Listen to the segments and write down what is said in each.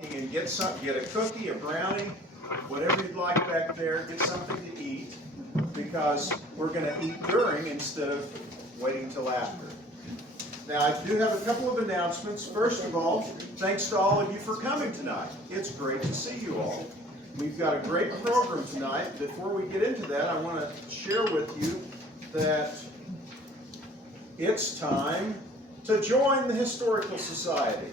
You can get a cookie, a brownie, whatever you'd like back there. Get something to eat, because we're going to eat during instead of waiting till after. Now, I do have a couple of announcements. First of all, thanks to all of you for coming tonight. It's great to see you all. We've got a great program tonight. Before we get into that, I want to share with you that it's time to join the Historical Society.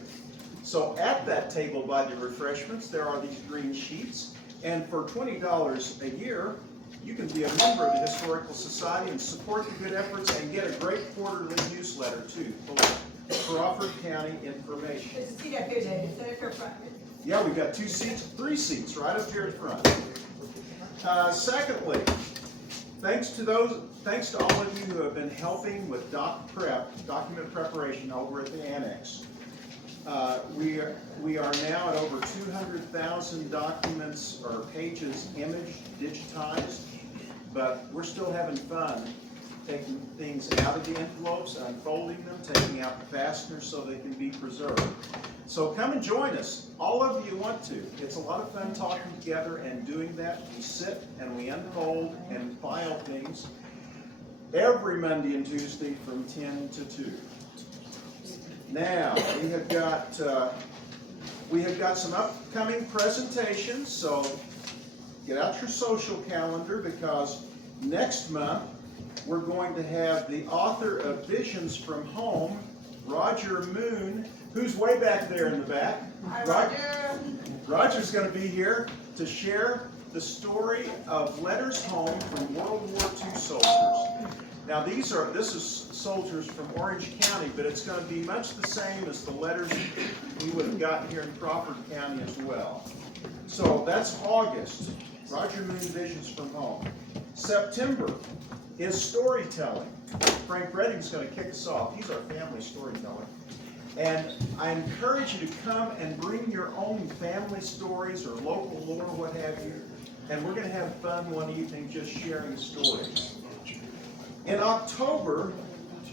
So at that table by the refreshments, there are these green sheets, and for $20 a year, you can be a member of the Historical Society and support the good efforts and get a great quarterly newsletter too, full of Crawford County information. There's a seat up here, Dave. Is that up here front? Yeah, we've got 3 seats right up here at front. Secondly, thanks to all of you who have been helping with document preparation over at the Annex. We are now at over 200,000 documents or pages imaged, digitized, but we're still having fun taking things out of the envelopes, unfolding them, taking out the fasteners so they can be preserved. So come and join us, all of you want to. It's a lot of fun talking together and doing that. We sit and we unfold and file things every Monday and Tuesday from 10 to 2. Now, we have got some upcoming presentations, so get out your social calendar, because next month we're going to have the author of Visions from Home, Roger Moon, who's way back there in the back. Hi, Roger. Roger's going to be here to share the story of letters home from World War II soldiers. Now this is soldiers from Orange County, but it's going to be much the same as the letters we would have gotten here in Crawford County as well. So that's August. Roger Moon, Visions from Home. September is storytelling. Frank Redding's going to kick us off. He's our family storyteller. And I encourage you to come and bring your own family stories or local lore, what have you. And we're going to have fun one evening just sharing stories. In October,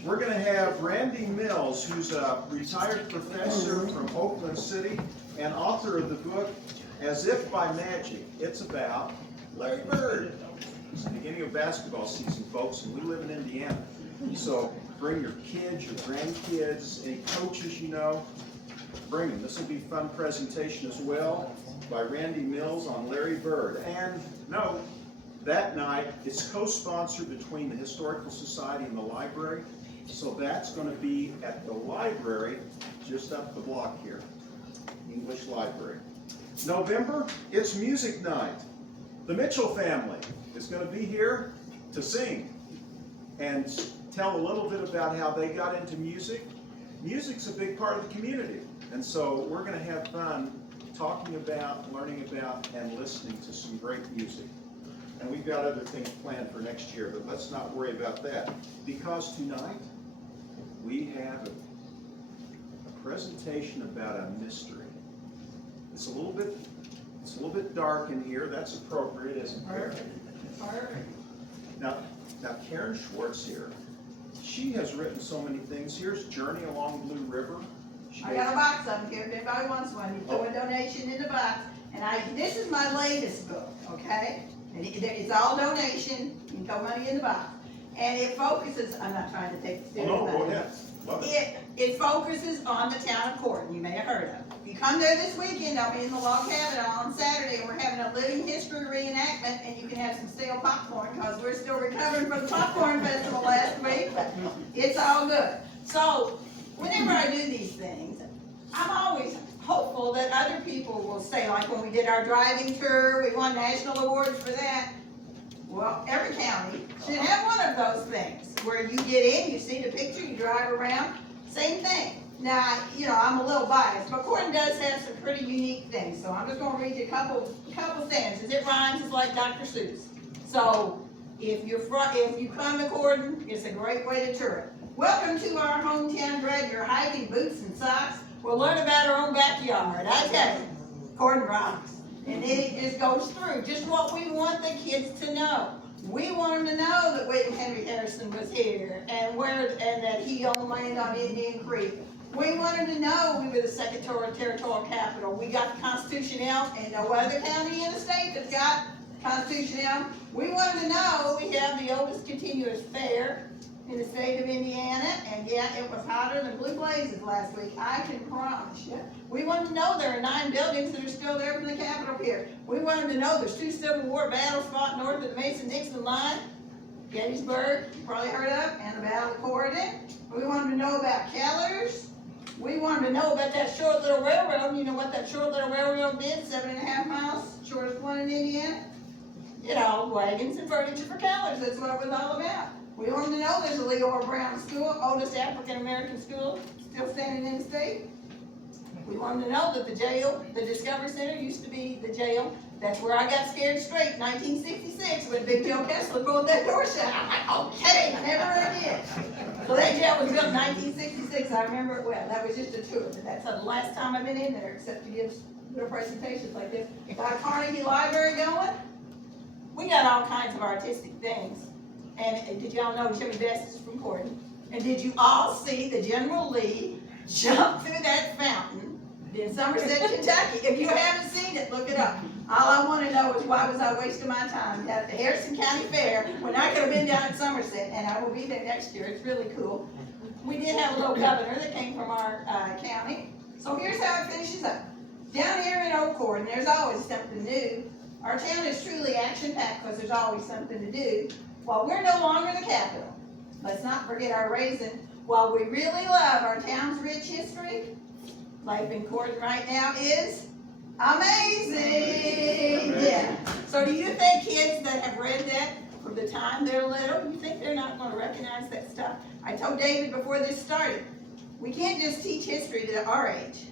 we're going to have Randy Mills, who's a retired professor from Oakland City and author of the book, As If by Magic. It's about Larry Bird. It's the beginning of basketball season, folks, and we live in Indiana. So bring your kids, your grandkids, any coaches you know, bring them. This will be a fun presentation as well by Randy Mills on Larry Bird. And no, that night, it's co-sponsored between the Historical Society and the library. So that's going to be at the library just up the block here, English Library. November, it's music night. The Mitchell family is going to be here to sing and tell a little bit about how they got into music. Music's a big part of the community, and so we're going to have fun talking about, learning about, and listening to some great music. And we've got other things planned for next year, but let's not worry about that. Because tonight, we have a presentation about a mystery. It's a little bit dark in here. That's appropriate, isn't it? Now Karen Schwartz here, she has written so many things. Here's Journey Along Blue River. I got a box of them here. If anybody wants one, you throw a donation in the box. And this is my latest book, okay? And it's all donation. You can throw money in the box. And it focuses, I'm not trying to take the student. Oh, no, go ahead. Love it. It focuses on the town of Crawford, you may have heard of. If you come there this weekend, I'll be in the log cabin on Saturday, and we're having a living history reenactment, and you can have some stale popcorn, because we're still recovering from the popcorn festival last week, but it's all good. So, whenever I do these things, I'm always hopeful that other people will say, like when we did our driving tour, we won national awards for that. Well, every county should have one of those things, where you get in, you see the picture, you drive around, same thing. Now, I'm a little biased, but Crawford does have some pretty unique things, so I'm just going to read you a couple stanzas. It rhymes, it's like Dr. Seuss. So, if you come to Crawford, it's a great way to tour it. Welcome to our hometown. Grab your hiking boots and socks. We'll learn about our own backyard. I tell you, Crawford rocks. And then it just goes through just what we want the kids to know. We want them to know that William Henry Harrison was here and that he owned land on Indian Creek. We wanted to know we were the second territorial capital. We got the Constitution out, and no other county in the state that's got Constitution out. We wanted to know we have the oldest continuous fair in the state of Indiana, and yet it was hotter than blue blazes last week. I can promise you. We wanted to know there are 9 buildings that are still there from the Capitol Pier. We wanted to know there's 2 Civil War battles fought north of the Mason-Dixon line. Gettysburg, you probably heard of, and the Battle of Corydon. We wanted to know about Keller's. We wanted to know about that short little railroad. You know what that short little railroad did? 7.5 miles, shortest one in Indiana. You know, wagons and furniture for Keller's. That's what it was all about. We wanted to know there's a Leora Brown school, oldest African-American school, still standing in the state. We wanted to know that the jail, the Discovery Center, used to be the jail. That's where I got scared straight in 1966 when Big Joe Kessler pulled that door shut. I'm like, okay, never again. So that jail was built in 1966. I remember it well. That was just a tour. But that's the last time I've been in there, except to give little presentations like this. Got Carnegie Library going. We got all kinds of artistic things. And did y'all know Jimmy Best is from Corydon? And did you all see the General Lee jump through that fountain in Somerset, Kentucky? If you haven't seen it, look it up. All I want to know is why was I wasting my time at the Harrison County Fair when I could have been down at Somerset, and I will be there next year. It's really cool. We did have a little governor that came from our county. So here's how it finishes up. Down here in Old Corydon, there's always something new. Our town is truly action-packed because there's always something to do. While we're no longer the capital, let's not forget our raisin. While we really love our town's rich history, life in Corydon right now is amazing. Yeah. So do you think kids that have read that from the time they're little, you think they're not going to recognize that stuff? I told David before this started, we can't just teach history to our age.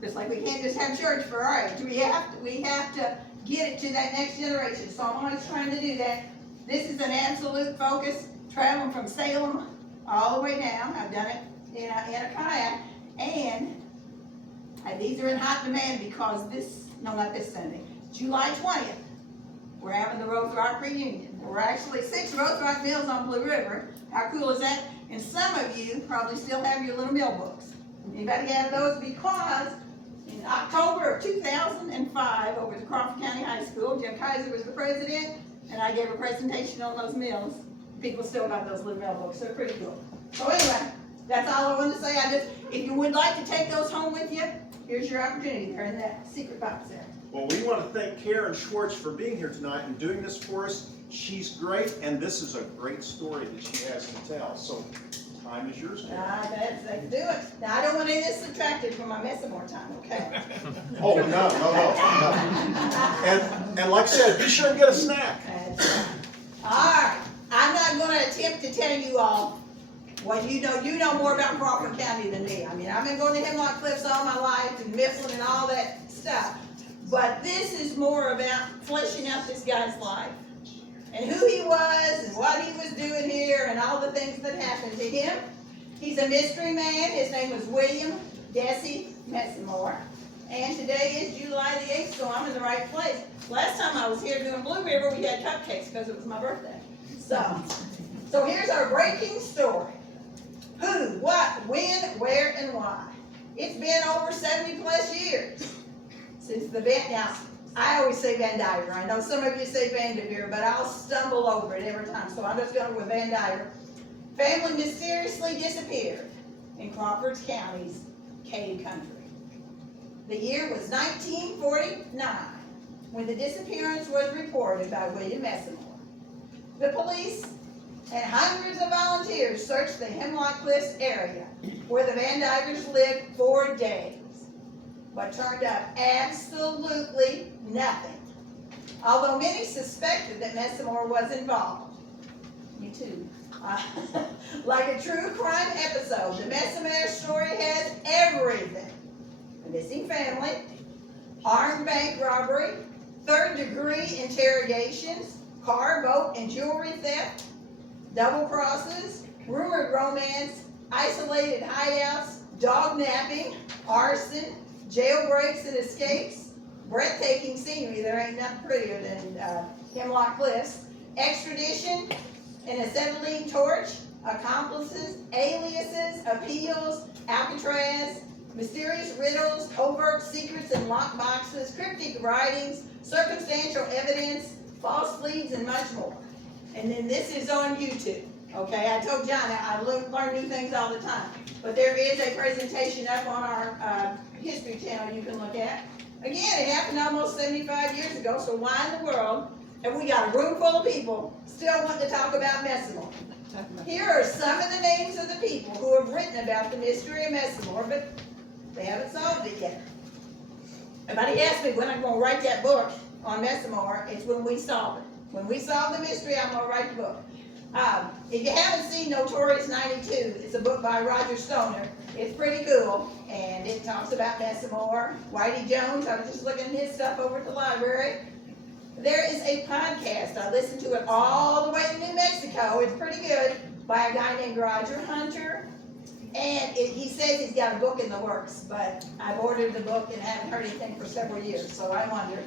Just like we can't just have church for our age. We have to get it to that next generation. So I'm always trying to do that. This is an absolute focus, traveling from Salem all the way down. I've done it in a kayak, and these are in hot demand because not this Sunday, July 20th, we're having the Rose Rock reunion. There were actually 6 Rose Rock mills on Blue River. How cool is that? And some of you probably still have your little mill books. Anybody have those? Because in October of 2005, over at the Crawford County High School, Jim Kaiser was the president, and I gave a presentation on those mills. People still got those little mill books. They're pretty cool. So anyway, that's all I wanted to say. If you would like to take those home with you, here's your opportunity. They're in that secret box there. Well, we want to thank Karen Schwartz for being here tonight and doing this for us. She's great, and this is a great story that she has to tell. So, time is yours, Karen. Let's do it. Now, I don't want any of this subtracted from my Messamore time, okay? Oh, no. And like I said, be sure to get a snack. That's right. All right. I'm not going to attempt to tell you all what you know. You know more about Crawford County than me. I mean, I've been going to Hemlock Cliffs all my life and Mifflin and all that stuff. But this is more about fleshing out this guy's life and who he was and what he was doing here and all the things that happened to him. He's a mystery man. His name was William Messamore. And today is July the 8th, so I'm in the right place. Last time I was here doing Blue River, we had cupcakes because it was my birthday. So here's our breaking story. Who, what, when, where, and why. It's been over 70 plus years since the now, I always say Van Diver. I know some of you say Vanderveer, but I'll stumble over it every time. So I'm just going with Van Diver. Family mysteriously disappeared in Crawford County's Cave Country. The year was 1949 when the disappearance was reported by William Messamore. The police and hundreds of volunteers searched the Hemlock Cliffs area where the Van Divers lived for days, but turned up absolutely nothing. Although many suspected that Messamore was involved. Me too. Like a true crime episode, the Messamore story has everything. A missing family, armed bank robbery, third-degree interrogations, car, boat, and jewelry theft, double crosses, rumored romance, isolated hideouts, dog napping, arson, jailbreaks and escapes, breathtaking scenery. There ain't nothing prettier than Hemlock Cliffs, extradition, an acetylene torch, accomplices, aliases, appeals, Alcatraz, mysterious riddles, overt secrets and lock boxes, cryptic writings, circumstantial evidence, false leads, and much more. And then this is on YouTube. Okay, I told John I learn new things all the time. But there is a presentation up on our History Channel you can look at. Again, it happened almost 75 years ago, so why in the world, and we got a room full of people, still want to talk about Messamore? Here are some of the names of the people who have written about the mystery of Messamore, but they haven't solved it yet. Everybody asks me when I'm going to write that book on Messamore. It's when we solve it. When we solve the mystery, I'm going to write the book. If you haven't seen Notorious 92, it's a book by Roger Stoner. It's pretty cool, and it talks about Messamore. Whitey Jones, I was just looking at his stuff over at the library. There is a podcast. I listened to it all the way to New Mexico. It's pretty good, by a guy named Roger Hunter. And he says he's got a book in the works, but I've ordered the book and haven't heard anything for several years, so I wonder.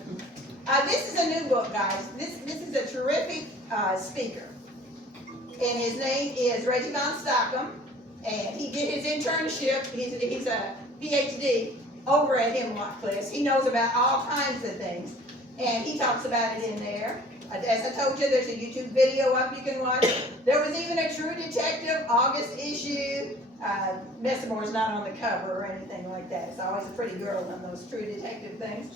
This is a new book, guys. This is a terrific speaker. And his name is Reggie Von Stockham. And he did his internship. He's a PhD over at Hemlock Cliffs. He knows about all kinds of things. And he talks about it in there. As I told you, there's a YouTube video up you can watch. There was even a True Detective August issue. Messamore's not on the cover or anything like that. It's always a pretty girl on those True Detective things.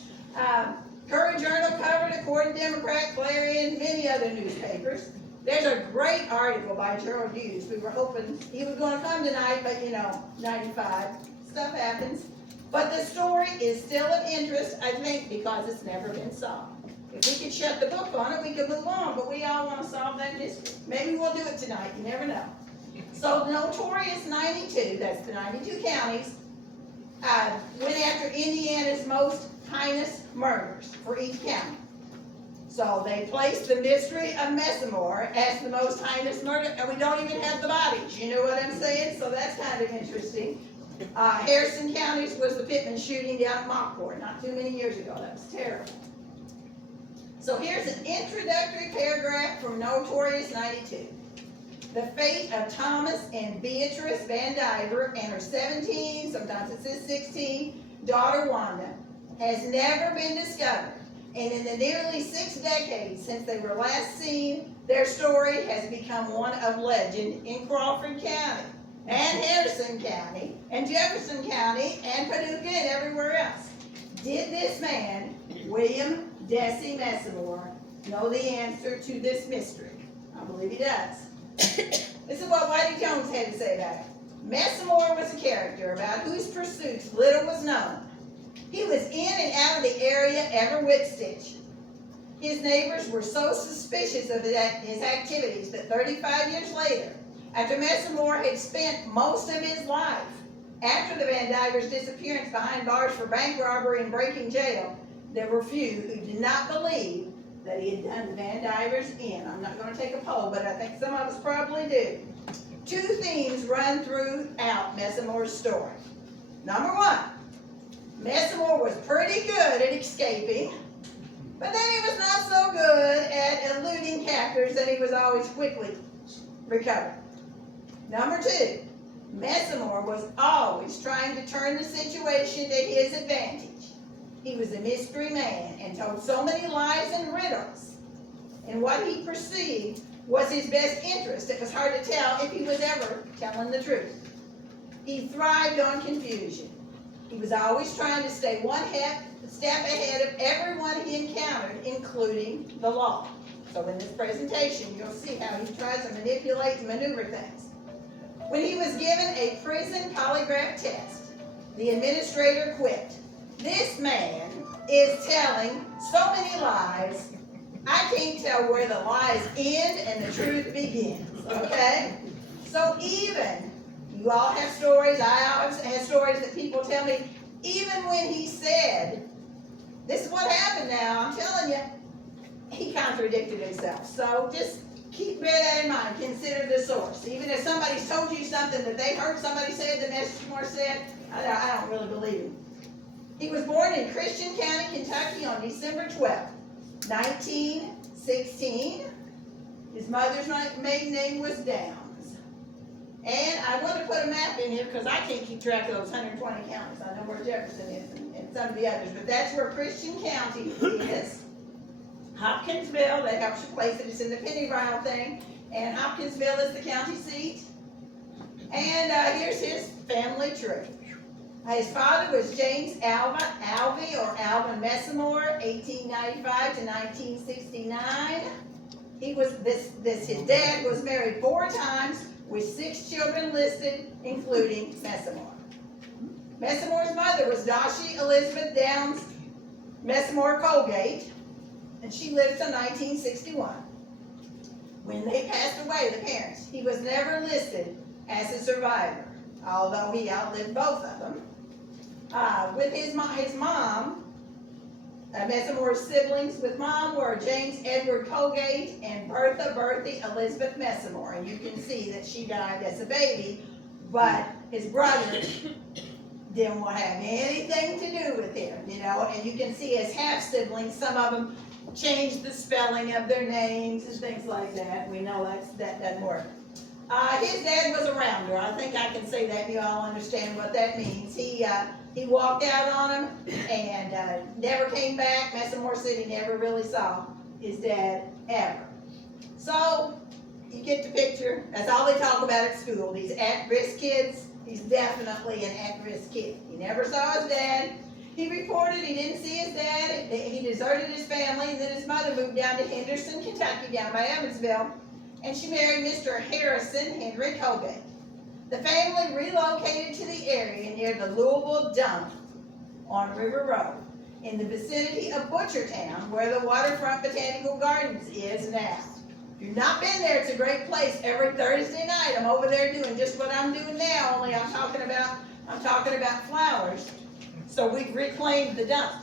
Current Journal covered, according to Democrat, Clarion, many other newspapers. There's a great article by Gerald Hughes. We were hoping he was going to come tonight, but 95. Stuff happens. But the story is still of interest, I think, because it's never been solved. If we could shut the book on it, we could move on, but we all want to solve that mystery. Maybe we'll do it tonight, you never know. So Notorious 92, that's the 92 counties, went after Indiana's most heinous murders for each county. So they placed the mystery of Messamore as the most heinous murder, and we don't even have the bodies, you know what I'm saying? So that's kind of interesting. Harrison County was the Pittman shooting down at Mockport not too many years ago. That was terrible. So here's an introductory paragraph from Notorious 92. The fate of Thomas and Beatrice Van Diver and her 17, sometimes it says 16, daughter Wanda has never been discovered. And in the nearly 6 decades since they were last seen, their story has become one of legend in Crawford County, and Harrison County, and Jefferson County, and Paducah, and everywhere else. Did this man, William Messamore, know the answer to this mystery? I believe he does. This is what Whitey Jones had to say about it. Messamore was a character about whose pursuits little was known. He was in and out of the area ever with stitch. His neighbors were so suspicious of his activities that 35 years later, after Messamore had spent most of his life after the Van Divers' disappearance behind bars for bank robbery and breaking jail, there were few who did not believe that he had done the Van Divers in. I'm not going to take a poll, but I think some of us probably do. 2 themes run throughout Messamore's story. Number 1, Messamore was pretty good at escaping, but then he was not so good at eluding captors that he was always quickly recovered. Number 2, Messamore was always trying to turn the situation to his advantage. He was a mystery man and told so many lies and riddles. And what he perceived was his best interest. It was hard to tell if he was ever telling the truth. He thrived on confusion. He was always trying to stay one step ahead of everyone he encountered, including the law. So in this presentation, you'll see how he tries to manipulate and maneuver things. When he was given a prison polygraph test, the administrator quit. This man is telling so many lies, I can't tell where the lies end and the truth begins, okay? So even, you all have stories, I always have stories that people tell me, even when he said, this is what happened now, I'm telling you, he contradicted himself. So just bear that in mind, consider the source. Even if somebody's told you something that they heard somebody say that Messamore said, I don't really believe him. He was born in Christian County, Kentucky on December 12, 1916. His mother's maiden name was Downs. And I want to put a map in here because I can't keep track of those 120 counties. I know where Jefferson is and some of the others, but that's where Christian County is. Hopkinsville, that helps you place it, it's in the penny round thing, and Hopkinsville is the county seat. And here's his family tree. His father was James Alvin Messamore, 1895 to 1969. His dad was married 4 times with 6 children listed, including Messamore. Messamore's mother was Doshie Elizabeth Downs Messamore Colgate, and she lived till 1961. When they passed away, the parents, he was never listed as a survivor, although he outlived both of them. With his mom, Messamore's siblings with mom were James Edward Colgate and Bertha Elizabeth Messamore. And you can see that she died as a baby, but his brothers didn't want to have anything to do with him, you know. And you can see as half-siblings, some of them changed the spelling of their names and things like that. We know that doesn't work. His dad was a rounder. I think I can say that. You all understand what that means. He walked out on him and never came back. Messamore said he never really saw his dad ever. So you get the picture. That's all they talk about at school. These at-risk kids. He's definitely an at-risk kid. He never saw his dad. He reported he didn't see his dad. He deserted his family, and then his mother moved down to Henderson, Kentucky, down by Evansville, and she married Mr. Harrison Henry Colgate. The family relocated to the area near the Louisville Dump on River Road, in the vicinity of Butchertown, where the Waterfront Botanical Gardens is now. If you've not been there, it's a great place. Every Thursday night, I'm over there doing just what I'm doing now, only I'm talking about flowers. So we've reclaimed the dump.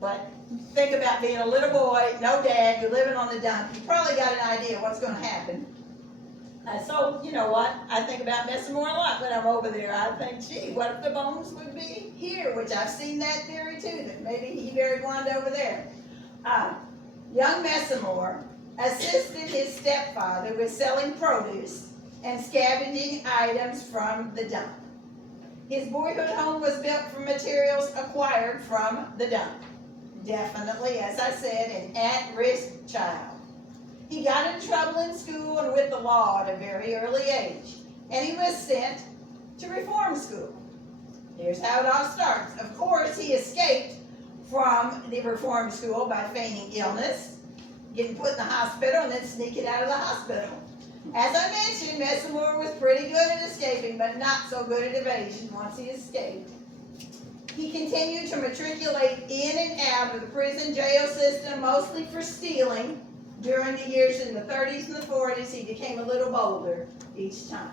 But think about being a little boy, no dad, you're living on the dump. You probably got an idea what's going to happen. So, you know what? I think about Messamore a lot when I'm over there. I think, gee, what if the bones would be here? Which I've seen that theory too, that maybe he buried Wanda over there. Young Messamore assisted his stepfather with selling produce and scavenging items from the dump. His boyhood home was built from materials acquired from the dump. Definitely, as I said, an at-risk child. He got in trouble in school and with the law at a very early age, and he was sent to reform school. Here's how it all starts. Of course, he escaped from the reform school by feigning illness, getting put in the hospital, and then sneaking out of the hospital. As I mentioned, Messamore was pretty good at escaping, but not so good at evasion once he escaped. He continued to matriculate in and out of the prison jail system, mostly for stealing. During the years in the 30s and the 40s, he became a little bolder each time.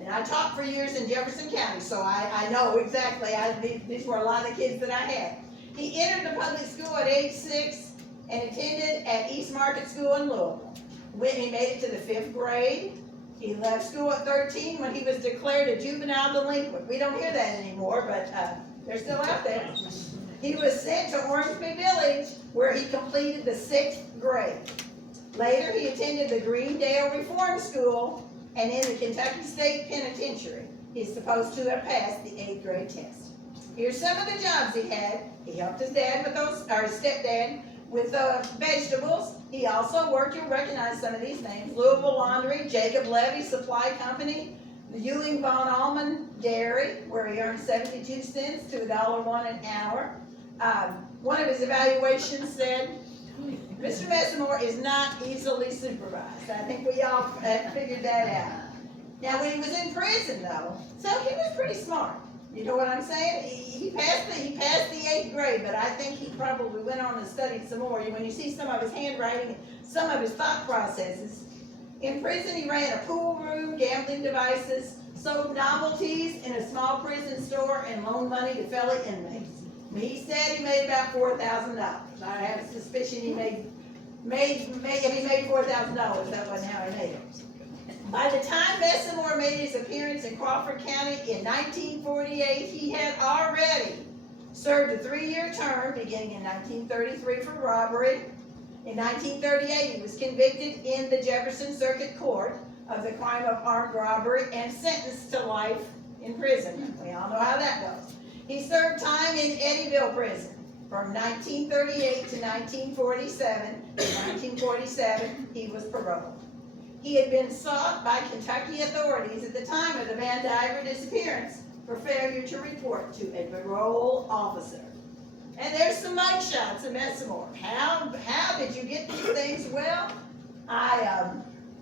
And I taught for years in Jefferson County, so I know exactly. These were a lot of the kids that I had. He entered the public school at age 6 and attended at East Market School in Louisville. When he made it to the 5th grade, he left school at 13 when he was declared a juvenile delinquent. We don't hear that anymore, but they're still out there. He was sent to Ormsby Village, where he completed the 6th grade. Later, he attended the Greendale Reform School and in the Kentucky State Penitentiary. He's supposed to have passed the 8th grade test. Here's some of the jobs he had. He helped his dad with those, or his stepdad, with vegetables. He also worked, you'll recognize some of these names, Louisville Laundry, Jacob Levy Supply Company, the Ewing Von Allman Dairy, where he earned 72 cents to $1.01 an hour. One of his evaluations said, Mr. Messamore is not easily supervised. I think we all figured that out. Now, when he was in prison, though, so he was pretty smart. You know what I'm saying? He passed the 8th grade, but I think he probably went on and studied some more. When you see some of his handwriting, some of his thought processes. In prison, he ran a pool room, gambling devices, sold novelties in a small prison store, and loaned money to fellow inmates. He said he made about $4,000. I have a suspicion he made $4,000. That wasn't how he made it. By the time Messamore made his appearance in Crawford County in 1948, he had already served a 3-year term, beginning in 1933 for robbery. In 1938, he was convicted in the Jefferson Circuit Court of the crime of armed robbery and sentenced to life imprisonment. We all know how that goes. He served time in Eddyville prison from 1938 to 1947. In 1947, he was paroled. He had been sought by Kentucky authorities at the time of the Van Diver disappearance for failure to report to a parole officer. And there's some mugshots of Messamore. How did you get these things? Well,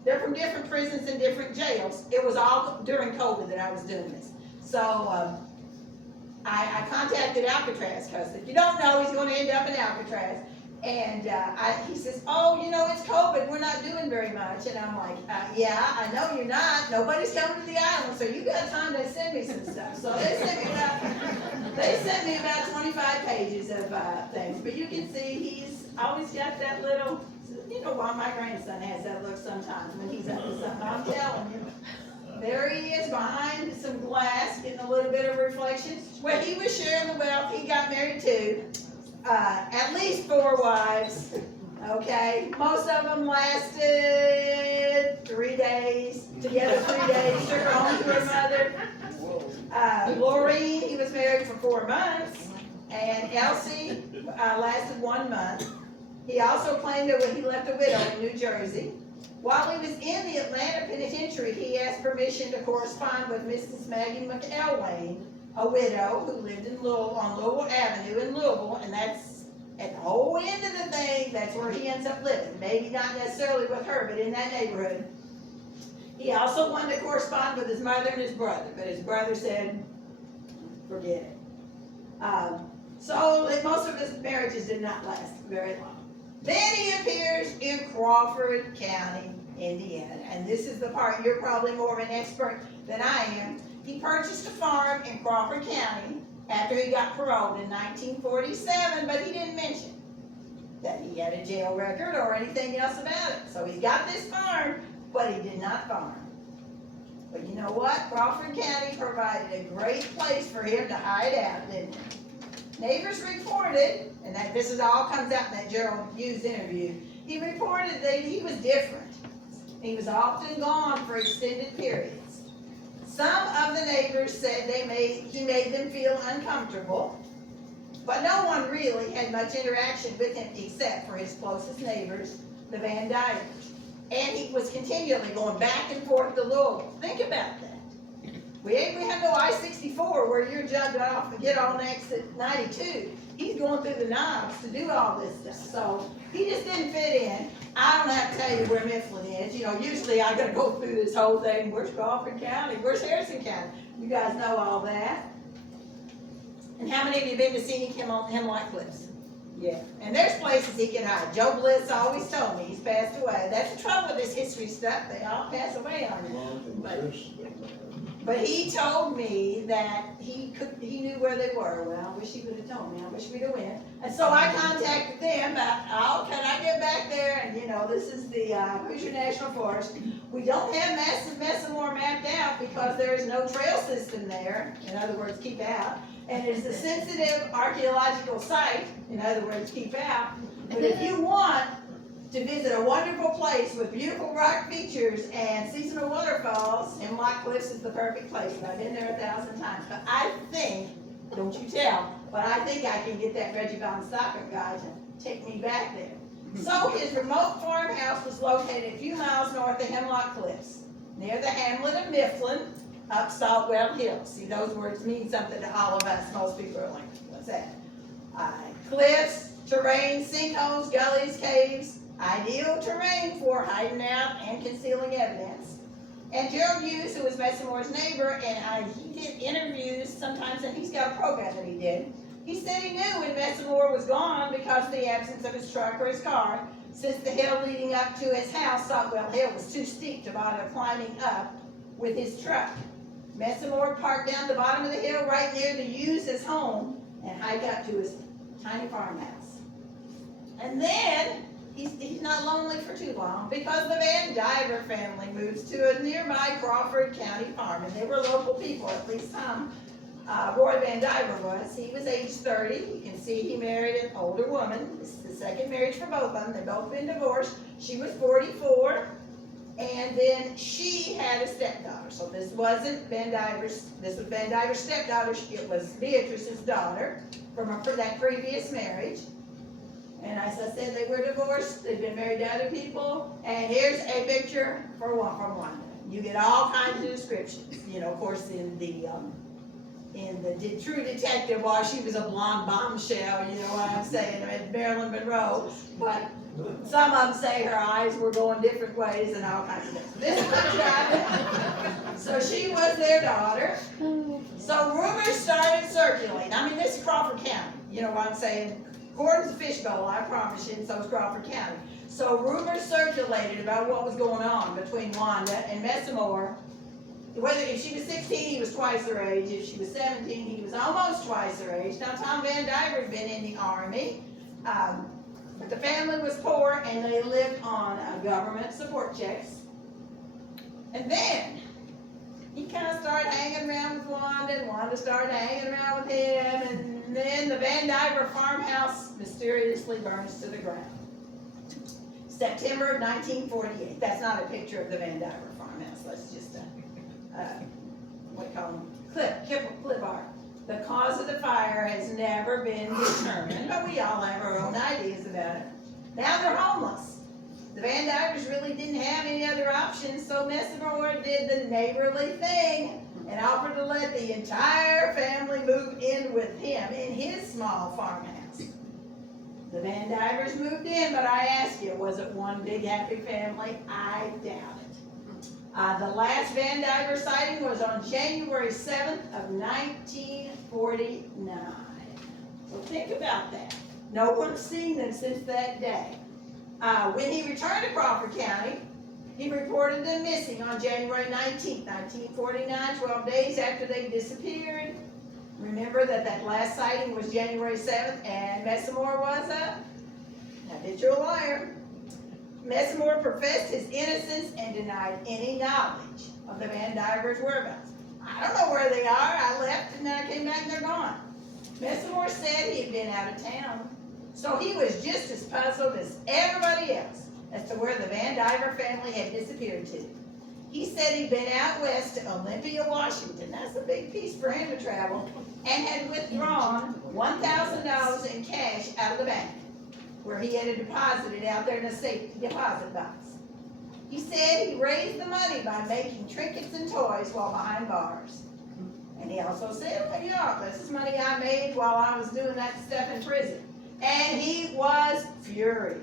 they're from different prisons and different jails. It was all during COVID that I was doing this. So I contacted Alcatraz, because if you don't know, he's going to end up in Alcatraz. And he says, oh, you know, it's COVID, we're not doing very much. And I'm like, yeah, I know you're not. Nobody's coming to the island, so you got time to send me some stuff. So they sent me about 25 pages of things. But you can see he's always got that little, you know, why my grandson has that look sometimes when he's up to something. I'm telling you. There he is behind some glass, getting a little bit of reflection. When he was sharing the wealth, he got married to at least 4 wives, okay? Most of them lasted 3 days, together 3 days, took her home to her mother. Laureen, he was married for 4 months, and Elsie lasted 1 month. He also claimed that when he left a widow in New Jersey. While he was in the Atlanta penitentiary, he asked permission to correspond with Mrs. Maggie McElwain, a widow who lived in Louisville, on Louisville Avenue in Louisville, and that's at the whole end of the thing, that's where he ends up living. Maybe not necessarily with her, but in that neighborhood. He also wanted to correspond with his mother and his brother, but his brother said, forget it. So most of his marriages did not last very long. Then he appears in Crawford County, Indiana, and this is the part you're probably more of an expert than I am. He purchased a farm in Crawford County after he got paroled in 1947, but he didn't mention that he had a jail record or anything else about it. So he's got this farm, but he did not farm. But you know what? Crawford County provided a great place for him to hide out, didn't it? Neighbors reported, and that this all comes out in that Gerald Hughes interview, he reported that he was different. He was often gone for extended periods. Some of the neighbors said he made them feel uncomfortable, but no one really had much interaction with him except for his closest neighbors, the Van Divers. And he was continually going back and forth to Louisville. Think about that. We have no I-64 where you're jumping off and get on exit 92. He's going through the knobs to do all this stuff. So he just didn't fit in. I don't have to tell you where Mifflin is. You know, usually I gotta go through this whole thing. Where's Crawford County? Where's Harrison County? You guys know all that. And how many of you been to scenic Hemlock Cliffs? Yeah. And there's places he can hide. Joe Bliss always told me he's passed away. That's the trouble with this history stuff. They all pass away on you. But he told me that he knew where they were. Well, I wish he would have told me. I wish we'd have went. And so I contacted them about, oh, can I get back there? And you know, this is the Hoosier National Forest. We don't have Messamore mapped out because there is no trail system there. In other words, keep out. And it's a sensitive archaeological site. In other words, keep out. But if you want to visit a wonderful place with beautiful rock features and seasonal waterfalls, Hemlock Cliffs is the perfect place. I've been there 1,000 times. But I think, don't you tell, but I think I can get that Reggie Von Stocker guy to take me back there. So his remote farmhouse was located a few miles north of Hemlock Cliffs, near the hamlet of Mifflin, up Saltwell Hill. See, those words mean something to all of us. Most people are like, what's that? Cliffs, terrain, sinkholes, gullies, caves, ideal terrain for hiding out and concealing evidence. And Gerald Hughes, who was Messamore's neighbor, and he did interviews sometimes, and he's got a program that he did. He said he knew when Messamore was gone because of the absence of his truck or his car, since the hill leading up to his house, Saltwell Hill, was too steep to bother climbing up with his truck. Messamore parked down the bottom of the hill right near the Hughes' home and hiked up to his tiny farmhouse. And then he's not lonely for too long because the Van Diver family moves to a nearby Crawford County farm, and they were local people, at least some. Roy Van Diver was. He was age 30. You can see he married an older woman. This is the second marriage for both of them. They've both been divorced. She was 44, And then she had a stepdaughter. So this wasn't Ben Diver's, this was Ben Diver's stepdaughter. It was Beatrice's daughter from that previous marriage. And as I said, they were divorced. They'd been married to other people. And here's a picture from Wanda. You get all kinds of descriptions. You know, of course, in the True Detective, while she was a blonde bombshell, you know what I'm saying, Marilyn Monroe. But some of them say her eyes were going different ways and all kinds of things. This is what happened. So she was their daughter. So rumors started circulating. I mean, this is Crawford County. You know what I'm saying? Gordon's a fishbowl, I promise you, and so is Crawford County. So rumors circulated about what was going on between Wanda and Messamore. Whether if she was 16, he was twice her age. If she was 17, he was almost twice her age. Now, Tom Van Diver had been in the Army, but the family was poor and they lived on government support checks. And then he kind of started hanging around with Wanda, and Wanda started hanging around with him, and then the Van Diver farmhouse mysteriously burns to the ground. September of 1948. That's not a picture of the Van Diver farmhouse. That's just what do you call them? Clip art. The cause of the fire has never been determined, but we all have our own ideas about it. Now they're homeless. The Van Divers really didn't have any other options, so Messamore did the neighborly thing and offered to let the entire family move in with him in his small farmhouse. The Van Divers moved in, but I ask you, was it one big happy family? I doubt it. The last Van Diver sighting was on January 7th of 1949. So think about that. No one's seen them since that day. When he returned to Crawford County, he reported them missing on January 19th, 1949, 12 days after they disappeared. Remember that last sighting was January 7th, and Messamore was a habitual liar. Messamore professed his innocence and denied any knowledge of the Van Divers' whereabouts. I don't know where they are. I left and then I came back and they're gone. Messamore said he had been out of town, so he was just as puzzled as everybody else as to where the Van Diver family had disappeared to. He said he'd been out west to Olympia, Washington. That's a big piece for him to travel, and had withdrawn $1,000 in cash out of the bank, where he had deposited out there in a safety deposit box. He said he raised the money by making trinkets and toys while behind bars. And he also said, well, you know, this is money I made while I was doing that stuff in prison. And he was furious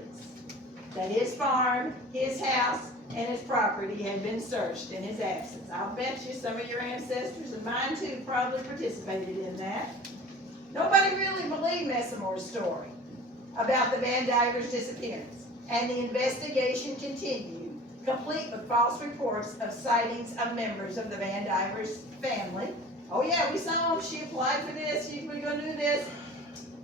that his farm, his house, and his property had been searched in his absence. I'll bet you some of your ancestors and mine too probably participated in that. Nobody really believed Messamore's story about the Van Divers' disappearance, and the investigation continued, complete with false reports of sightings of members of the Van Divers family. Oh yeah, we saw them, she applied for this, she was going to do this.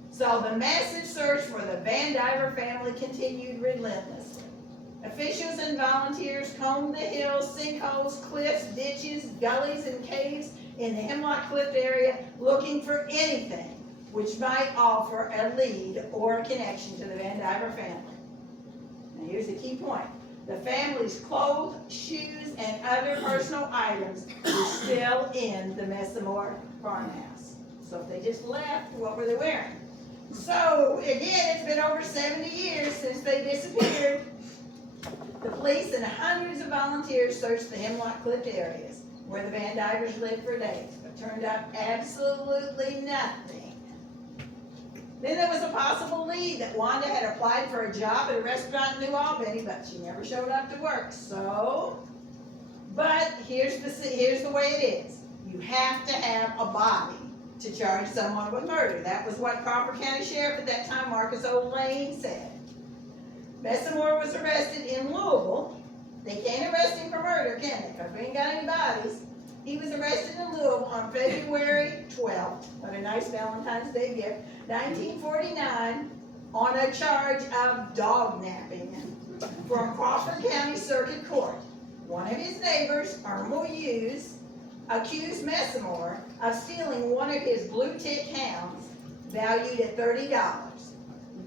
So the massive search for the Van Diver family continued relentlessly. Officials and volunteers combed the hills, sinkholes, cliffs, ditches, gullies, and caves in the Hemlock Cliff area looking for anything which might offer a lead or a connection to the Van Diver family. Now here's the key point. The family's clothes, shoes, and other personal items were still in the Messamore farmhouse. So if they just left, what were they wearing? So again, it's been over 70 years since they disappeared. The police and hundreds of volunteers searched the Hemlock Cliff areas where the Van Divers lived for days, but turned up absolutely nothing. Then there was a possible lead that Wanda had applied for a job at a restaurant in New Albany, but she never showed up to work. But here's the way it is. You have to have a body to charge someone with murder. That was what Crawford County Sheriff at that time, Marcus O'Lane, said. Messamore was arrested in Louisville. They can't arrest him for murder, can they? Because we ain't got any bodies. He was arrested in Louisville on February 12th, what a nice Valentine's Day gift, 1949, on a charge of dog napping from Crawford County Circuit Court. One of his neighbors, Irma Hughes, accused Messamore of stealing one of his blue tick hounds valued at $30.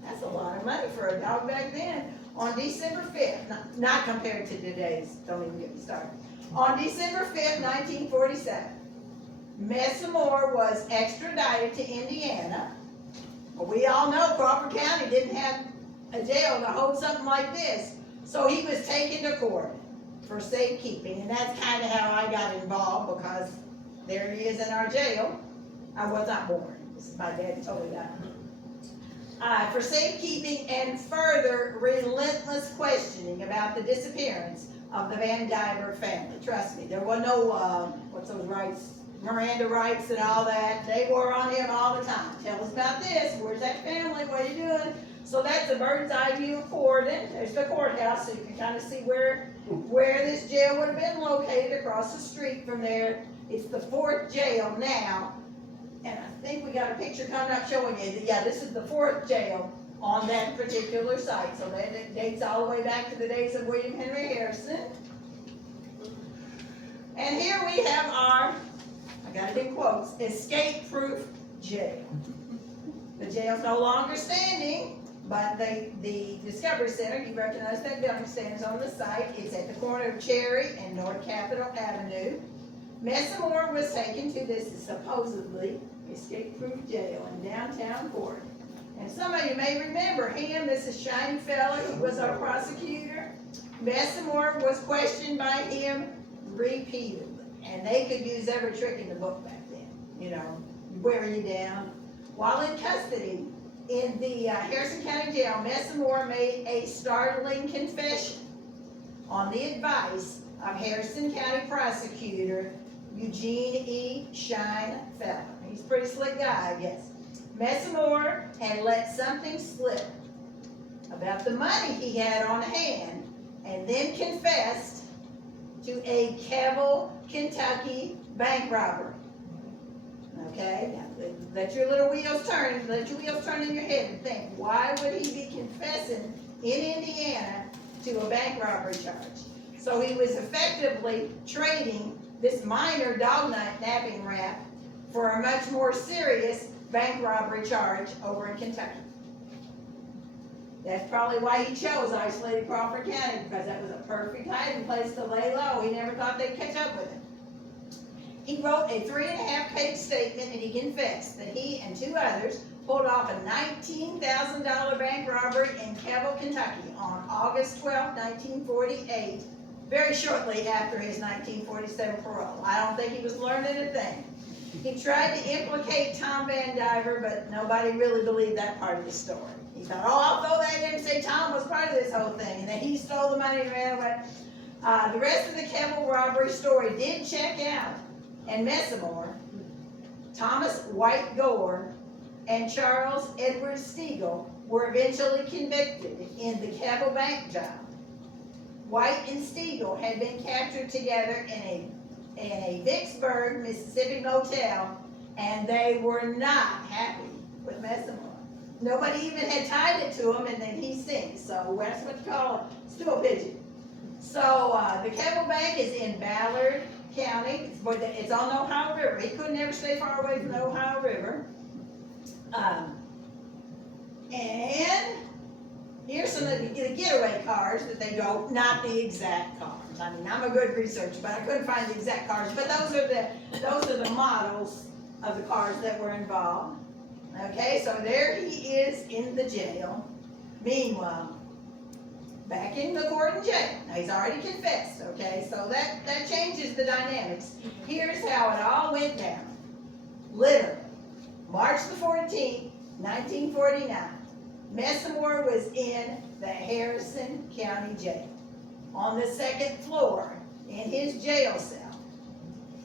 That's a lot of money for a dog back then. On December 5th, not compared to today's, don't even get me started. On December 5th, 1947, Messamore was extradited to Indiana. Well, we all know Crawford County didn't have a jail to hold something like this, so he was taken to court for safekeeping, and that's kind of how I got involved, because there he is in our jail. I was not born. This is my dad told me that. For safekeeping and further relentless questioning about the disappearance of the Van Diver family. Trust me, there was no, what's those rights, Miranda rights and all that. They were on him all the time. Tell us about this. Where's that family? What are you doing? So that's a bird's eye view of Corden. There's the courthouse, so you can kind of see where this jail would have been located across the street from there. It's the 4th jail now. And I think we got a picture coming up showing you that, yeah, this is the 4th jail on that particular site. So that dates all the way back to the days of William Henry Harrison. And here we have our, I got it in quotes, escape-proof jail. The jail's no longer standing, but the Discovery Center, you recognize that building, stands on the site. It's at the corner of Cherry and North Capitol Avenue. Messamore was taken to this supposedly escape-proof jail in downtown Crawford. And some of you may remember him. This is Shiny Fella. He was our prosecutor. Messamore was questioned by him repeatedly. And they could use every trick in the book back then. You know, wear you down. While in custody in the Harrison County Jail, Messamore made a startling confession on the advice of Harrison County Prosecutor Eugene E. Shine Feller. He's a pretty slick guy, I guess. Messamore had let something slip about the money he had on hand, and then confessed to a Cavill, Kentucky bank robbery. Okay, now let your little wheels turn, let your wheels turn in your head and think, why would he be confessing in Indiana to a bank robbery charge? So he was effectively trading this minor dog napping rap for a much more serious bank robbery charge over in Kentucky. That's probably why he chose isolated Crawford County, because that was a perfect hiding place to lay low. He never thought they'd catch up with him. He wrote a 3.5-page statement, and he confessed that he and 2 others pulled off a $19,000 bank robbery in Cavill, Kentucky on August 12, 1948, very shortly after his 1947 parole. I don't think he was learning a thing. He tried to implicate Tom Van Diver, but nobody really believed that part of the story. He thought, oh, I'll throw that in and say Tom was part of this whole thing, and then he stole the money and ran away. The rest of the Cavill robbery story did check out, and Messamore, Thomas White Gore, and Charles Edward Stiegel were eventually convicted in the Cavill bank job. White and Stiegel had been captured together in a Vicksburg, Mississippi motel, and they were not happy with Messamore. Nobody even had tied it to him, and then he sinks. So that's what you call a stool pigeon. So the Cavill Bank is in Ballard County. It's on the Ohio River. He couldn't ever stay far away from the Ohio River. And here's some of the getaway cars that they drove, not the exact cars. I mean, I'm a good researcher, but I couldn't find the exact cars. But those are the models of the cars that were involved. Okay, so there he is in the jail. Meanwhile, back in the Gordon jail. Now he's already confessed. Okay, so that changes the dynamics. Here's how it all went down. Literally, March the 14th, 1949. Messamore was in the Harrison County Jail on the 2nd floor in his jail cell.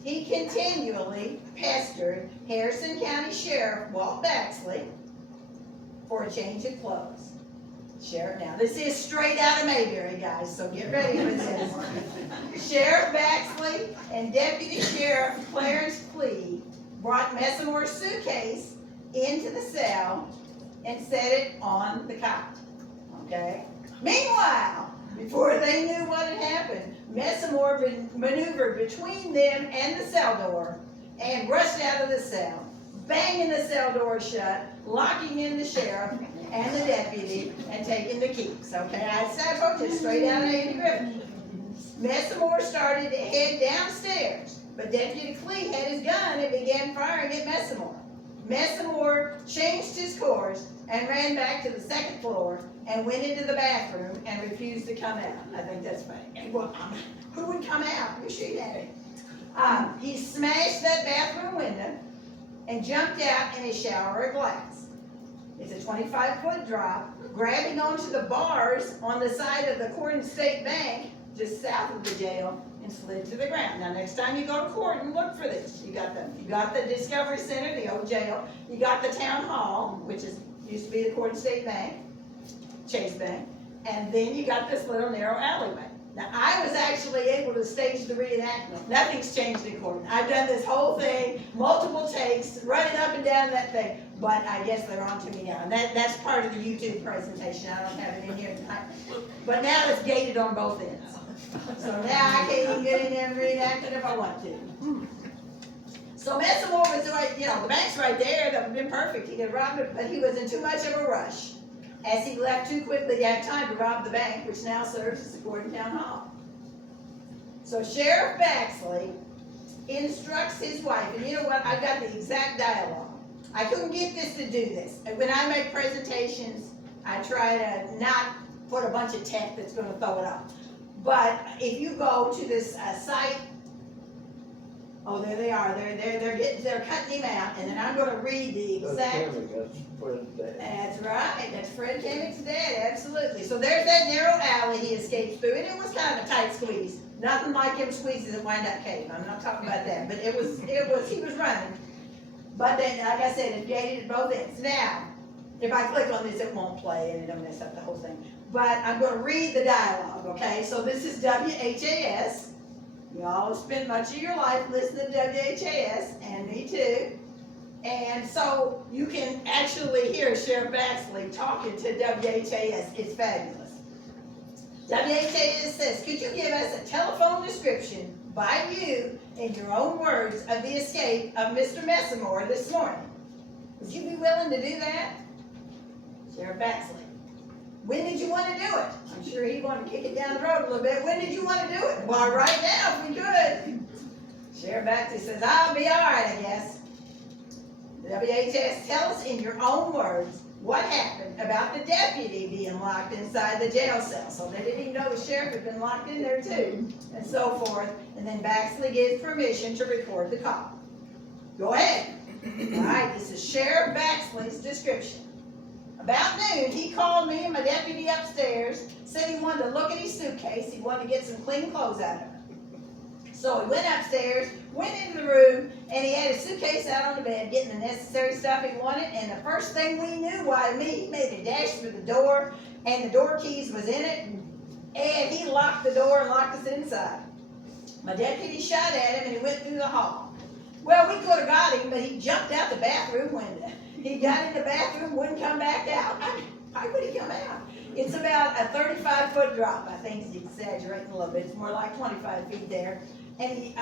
He continually pestered Harrison County Sheriff Walt Baxley for a change of clothes. Sheriff, now this is straight out of Mayberry, guys, so get ready for this. Sheriff Baxley and Deputy Sheriff Clarence Clee brought Messamore's suitcase into the cell and set it on the cot. Okay? Meanwhile, before they knew what had happened, Messamore maneuvered between them and the cell door and rushed out of the cell, banging the cell door shut, locking in the sheriff and the deputy, and taking the keeps, okay? I quote this straight out of Andy Griffin. Messamore started to head downstairs, but Deputy Clee had his gun and began firing at Messamore. Messamore changed his course and ran back to the second floor and went into the bathroom and refused to come out. I think that's funny. And well, who would come out? You shoot at him. He smashed that bathroom window and jumped out in a shower of glass. It's a 25-foot drop, grabbing onto the bars on the side of the Corden State Bank, just south of the jail, and slid to the ground. Now, next time you go to court and look for this, you got the Discovery Center, the old jail. You got the town hall, which used to be the Corden State Bank, Chase Bank, and then you got this little narrow alleyway. Now, I was actually able to stage the reenactment. Nothing's changed in court. I've done this whole thing, multiple takes, running up and down that thing, but I guess they're on to me now. And that's part of the YouTube presentation. I don't have it in here tonight. But now it's gated on both ends. So now I can't even get in there and reenact it if I want to. So Messamore was doing, the bank's right there. That would have been perfect. He could have robbed it, but he was in too much of a rush, as he left too quickly to have time to rob the bank, which now serves as the Corden Town Hall. So Sheriff Baxley instructs his wife, and you know what, I got the exact dialogue. I couldn't get this to do this. And when I make presentations, I try to not put a bunch of text that's going to throw it off. But if you go to this site, oh, there they are. They're cutting him out, and then I'm going to read the exact. That's right. That's Fred Kimmick's dad. Absolutely. So there's that narrow alley he escaped through, and it was kind of a tight squeeze. Nothing like him squeezes at Wind-Up Cave. I'm not talking about that, but he was running. But then, like I said, it's gated at both ends. Now, if I click on this, it won't play, and it'll mess up the whole thing. But I'm going to read the dialogue. Okay. So this is WHAS. You all spend much of your life listening to WHAS, and me too. And so you can actually hear Sheriff Baxley talking to WHAS. It's fabulous. WHAS says, could you give us a telephone description by you, in your own words, of the escape of Mr. Messamore this morning? Would you be willing to do that? Sheriff Baxley. When did you want to do it? I'm sure he wanted to kick it down the road a little bit. When did you want to do it? Well, right now, if we could. Sheriff Baxley says, I'll be all right, I guess. The WHS, tell us in your own words what happened about the deputy being locked inside the jail cell. So they didn't even know the sheriff had been locked in there too, and so forth. And then Baxley gives permission to record the call. Go ahead. All right, this is Sheriff Baxley's description. About noon, he called me and my deputy upstairs, said he wanted to look at his suitcase. He wanted to get some clean clothes out of it. So he went upstairs, went into the room, and he had his suitcase out on the bed, getting the necessary stuff he wanted. And the first thing we knew, he made a dash for the door, and the door keys was in it, and he locked the door and locked us inside. My deputy shot at him, and he went through the hall. Well, we could have got him, but he jumped out the bathroom window. He got in the bathroom, wouldn't come back out. Why would he come out? It's about a 35-foot drop. I think he's exaggerating a little bit. It's more like 25 feet there. And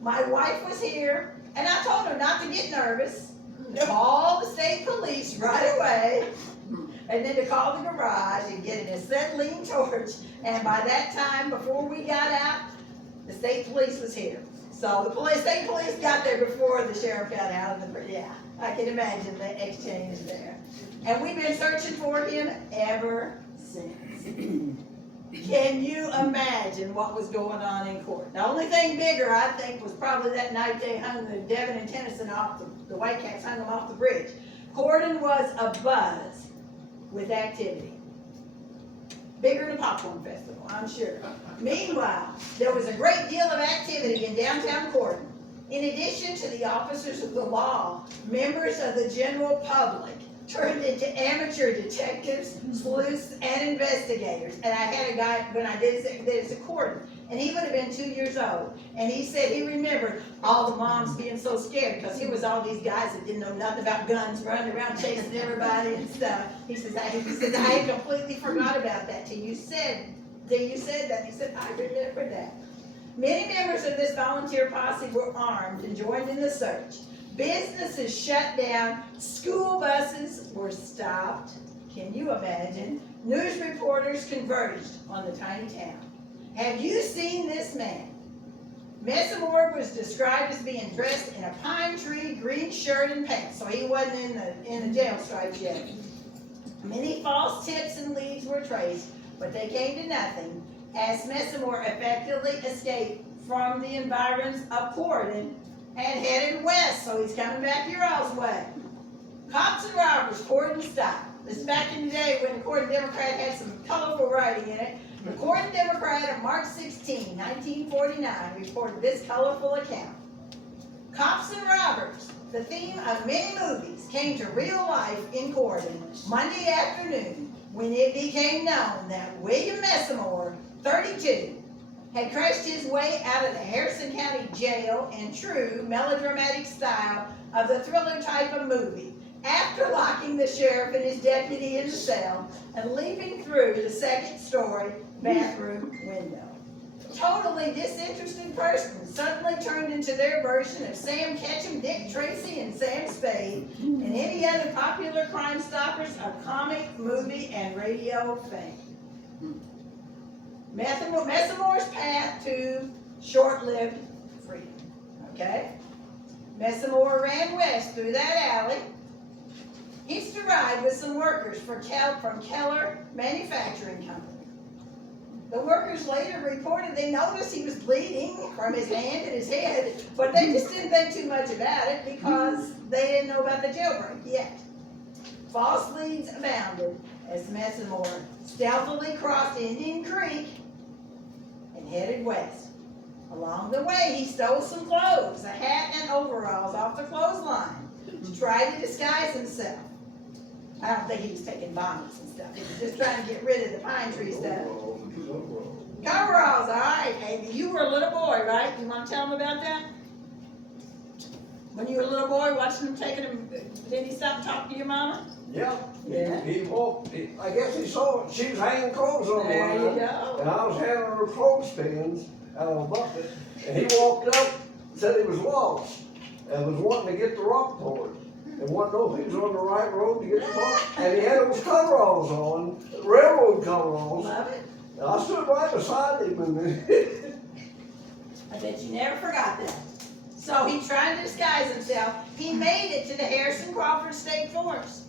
my wife was here, and I told her not to get nervous, call the state police right away, and then to call the garage and get an acetylene torch. And by that time, before we got out, the state police was here. So the state police got there before the sheriff got out of the, yeah, I can imagine the exchange there. And we've been searching for him ever since. Can you imagine what was going on in court? The only thing bigger, I think, was probably that night they hung the Devin and Tennyson off the Whitecaps hung them off the bridge. Corden was abuzz with activity. Bigger than a popcorn festival, I'm sure. Meanwhile, there was a great deal of activity in downtown Corden. In addition to the officers of the law, members of the general public turned into amateur detectives, sleuths, and investigators. And I had a guy, when I did this at Corden, and he would have been 2 years old, and he said he remembered all the moms being so scared, because here was all these guys that didn't know nothing about guns, running around chasing everybody and stuff. He says, I had completely forgot about that till you said that. He said, I remember that. Many members of this volunteer posse were armed and joined in the search. Businesses shut down, school buses were stopped, can you imagine? news reporters converged on the tiny town. Have you seen this man? Messamore was described as being dressed in a pine tree green shirt and pants, so he wasn't in the jail stripes yet. Many false tips and leads were traced, but they came to nothing, as Messamore effectively escaped from the environs of Crawford and headed west, so he's coming back your all's way. Cops and robbers, Crawford style. This is back in the day when the Crawford Democrat had some colorful writing in it. The Crawford Democrat of March 16, 1949 reported this colorful account. Cops and robbers, the theme of many movies, came to real life in Crawford Monday afternoon when it became known that William Messamore, 32, had crashed his way out of the Harrison County Jail in true melodramatic style of the thriller type of movie, after locking the sheriff and his deputy in the cell and leaping through the second-story bathroom window. Totally disinterested persons suddenly turned into their version of Sam Ketchum, Dick Tracy, and Sam Spade, and any other popular Crime Stoppers of comic, movie, and radio fame. Messamore's path to short-lived freedom. Okay? Messamore ran west through that alley. He hitched a ride with some workers from Keller Manufacturing Company. The workers later reported they noticed he was bleeding from his hand and his head, but they just didn't think too much about it because they didn't know about the jailbreak yet. False leads abounded as Messamore stealthily crossed Indian Creek and headed west. Along the way, he stole some clothes, a hat and overalls off the clothesline to try to disguise himself. I don't think he was taking bonnets and stuff. He was just trying to get rid of the pine tree stuff. Coveralls, all right, baby. You were a little boy, right? You want to tell them about that? When you were a little boy, watching them taking them, did he stop and talk to your mama? Yeah. Yeah. He walked, I guess he saw it. She was hanging clothes on the There you line. go. And I was handing her clothespins out of a bucket. And he walked up, said he was lost, and was wanting to get the rock poured. And wanted to know if he was on the right road to get the rock. And he had those coveralls on, railroad coveralls. Love it. And I stood right beside him. And I bet you never forgot that. So he tried to disguise himself. He made it to the Harrison Crawford State Forest.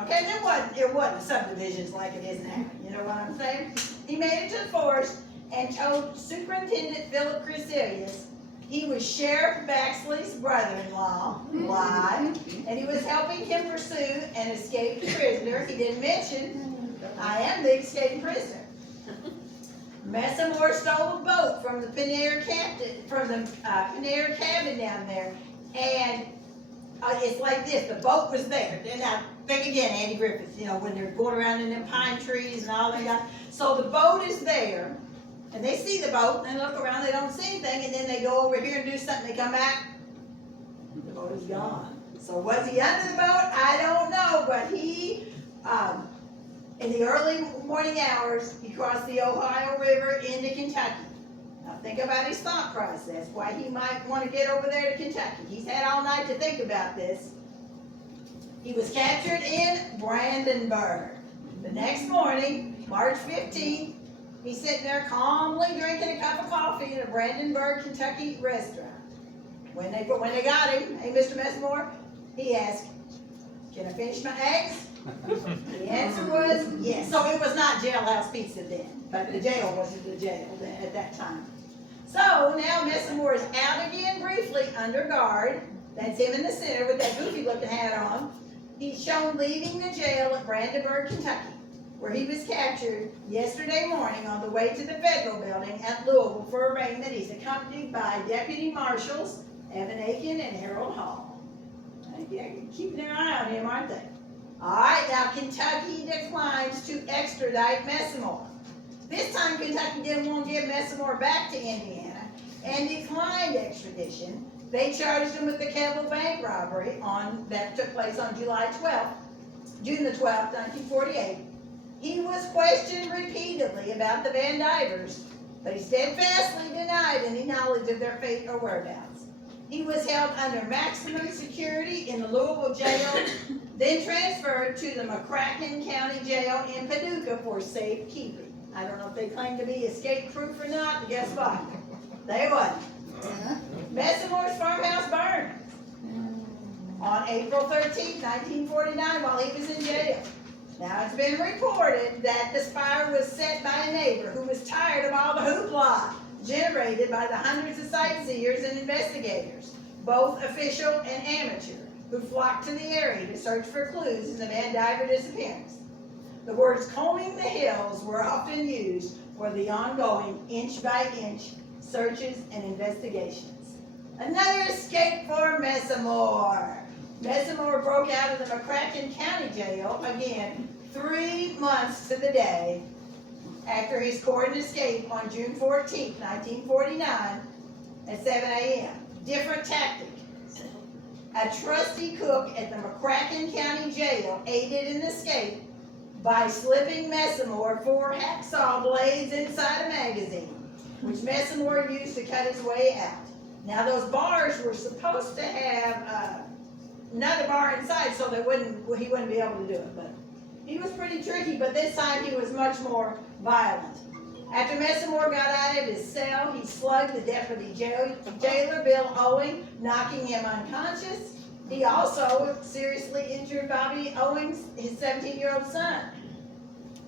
Okay, it wasn't subdivisions like it is now. You know what I'm saying? He made it to the forest and told Superintendent Philip Cresilius he was Sheriff Baxley's brother-in-law, lied, and he was helping him pursue an escaped prisoner. He didn't mention, I am the escaped prisoner. Messamore stole a boat from the Panera cabin down there, and it's like this, the boat was there. Now, think again, Andy Griffith, you know, when they're going around in them pine trees and all that. So the boat is there, and they see the boat, and they look around, they don't see anything, and then they go over here and do something, they come back, the boat is gone. So was he under the boat? I don't know, but he, in the early morning hours, he crossed the Ohio River into Kentucky. Now think about his thought process, why he might want to get over there to Kentucky. He's had all night to think about this. He was captured in Brandenburg. The next morning, March 15th, he's sitting there calmly drinking a cup of coffee in a Brandenburg, Kentucky restaurant. When they got him, hey, Mr. Messamore, he asked, can I finish my eggs? The answer was yes. So it was not jailhouse pizza then, but the jail wasn't the jail then at that time. So now Messamore is out again briefly under guard. That's him in the center with that goofy looking hat on. He's shown leaving the jail at Brandenburg, Kentucky, where he was captured yesterday morning on the way to the federal building at Louisville for arraignment. He's accompanied by Deputy Marshals Evan Aiken and Harold Hall. Yeah, keeping their eye on him, aren't they? All right, now Kentucky declines to extradite Messamore. This time Kentucky didn't want to give Messamore back to Indiana and declined extradition. They charged him with the Keble Bank robbery that took place on June the 12th, 1948. He was questioned repeatedly about the Van Divers, but he steadfastly denied any knowledge of their fate or whereabouts. He was held under maximum security in the Louisville jail then transferred to the McCracken County Jail in Paducah for safekeeping. I don't know if they claim to be escape-proof or not, but guess what? They wasn't. Messamore's farmhouse burned on April 13, 1949, while he was in jail. Now, it's been reported that this fire was set by a neighbor who was tired of all the hoopla generated by the hundreds of sightseers and investigators, both official and amateur, who flocked to the area to search for clues in the Van Diver disappearance. The words combing the hills were often used for the ongoing inch-by-inch searches and investigations. Another escape for Messamore. Messamore broke out of the McCracken County Jail, again, 3 months to the day after his court escape on June 14, 1949 at 7 a.m. Different tactic. A trusty cook at the McCracken County Jail aided an escape by slipping Messamore 4 hacksaw blades inside a magazine, which Messamore used to cut his way out. Now those bars were supposed to have another bar inside so that he wouldn't be able to do it, but he was pretty tricky, but this time he was much more violent. After Messamore got out of his cell, he slugged the deputy jailer, Bill Owing, knocking him unconscious. He also seriously injured Bobby Owings, his 17-year-old son.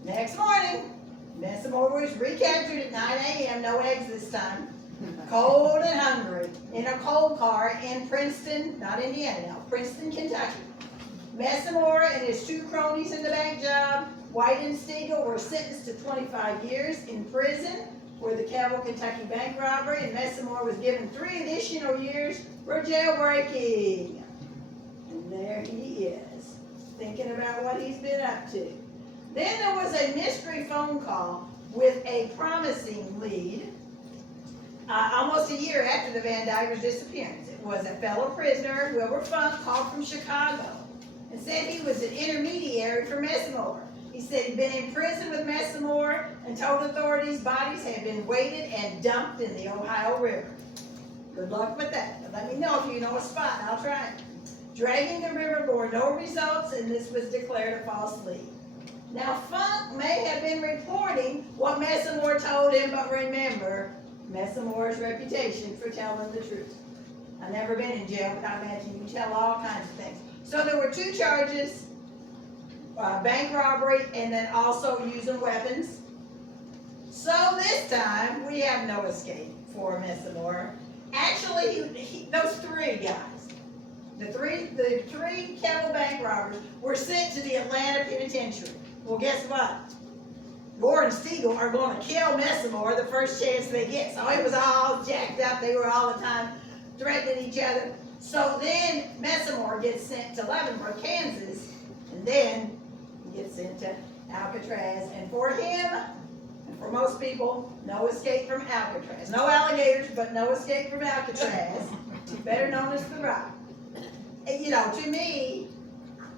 Next morning, Messamore was recaptured at 9 a.m., no eggs this time, cold and hungry, in a coal car in Princeton, not Indiana now, Princeton, Kentucky. Messamore and his 2 cronies in the bank job, White and Stiegel, were sentenced to 25 years in prison for the Cabell, Kentucky bank robbery, and Messamore was given 3 additional years for jailbreaking. And there he is, thinking about what he's been up to. Then there was a mystery phone call with a promising lead, almost a year after the Van Diver's disappearance. It was a fellow prisoner, Wilbur Funk, called from Chicago and said he was an intermediary for Messamore. He said he'd been in prison with Messamore and told authorities bodies had been weighted and dumped in the Ohio River. Good luck with that. But let me know if you know a spot and I'll try it. Dragging the river bore no results, and this was declared a false lead. Now, Funk may have been reporting what Messamore told him, but remember, Messamore's reputation for telling the truth. I've never been in jail, but I imagine you tell all kinds of things. So there were 2 charges, bank robbery, and then also using weapons. So this time, we have no escape for Messamore. Actually, those 3 guys, the three Cabell bank robbers, were sent to the Atlanta Penitentiary. Well, guess what? Gore and Stiegel are going to kill Messamore the first chance they get. So it was all jacked up. They were all the time threatening each other. So then Messamore gets sent to Leavenworth, Kansas, and then he gets sent to Alcatraz. And for him, and for most people, no escape from Alcatraz. No alligators, but no escape from Alcatraz. Better known as the Rock. And, to me,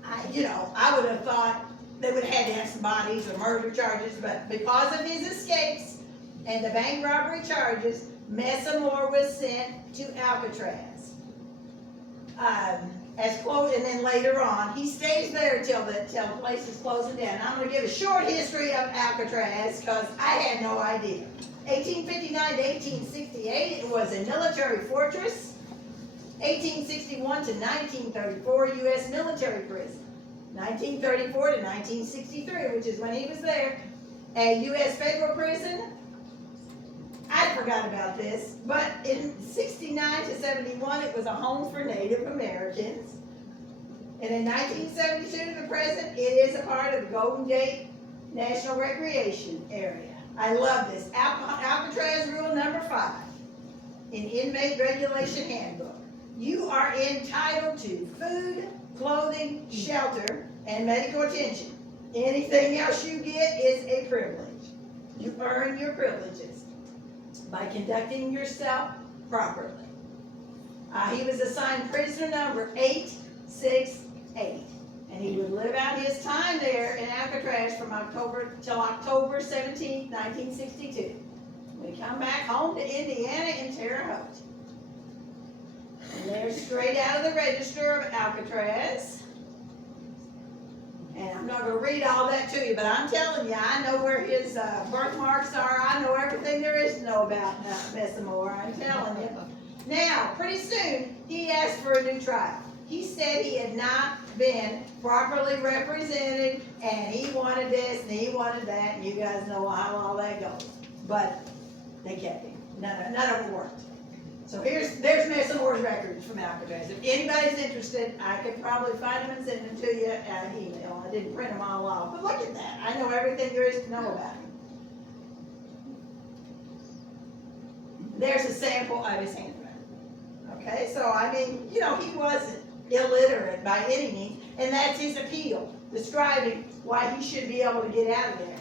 I would have thought they would have had to have some bodies or murder charges, but because of his escapes and the bank robbery charges, Messamore was sent to Alcatraz. And then later on, he stays there till the place is closing down. I'm going to give a short history of Alcatraz because I had no idea. 1859 to 1868, it was a military fortress. 1861 to 1934, U.S. military prison. 1934 to 1963, which is when he was there, a U.S. federal prison. I forgot about this, but in 69 to 71, it was a home for Native Americans. And in 1972 to the present, it is a part of the Golden Gate National Recreation Area. I love this. Alcatraz rule number 5 in Inmate Regulation Handbook. You are entitled to food, clothing, shelter, and medical attention. Anything else you get is a privilege. You earn your privileges by conducting yourself properly. He was assigned prisoner number 868, and he would live out his time there in Alcatraz from October till October 17, 1962. When he come back home to Indiana in Terre Haute. And they're straight out of the register of Alcatraz. And I'm not gonna read all that to you, but I'm telling you, I know where his birthmarks are. I know everything there is to know about Messamore, I'm telling you. Now, pretty soon, he asked for a new trial. He said he had not been properly represented, and he wanted this, and he wanted that, and you guys know how all that goes. But they kept him. None of it worked. So there's Messamore's records from Alcatraz. If anybody's interested, I could probably find them and send them to you at email. I didn't print them all off, but look at that. I know everything there is to know about him. There's a sample of his handwriting. Okay, so I mean, you know, he wasn't illiterate by any means, and that's his appeal, describing why he should be able to get out of there.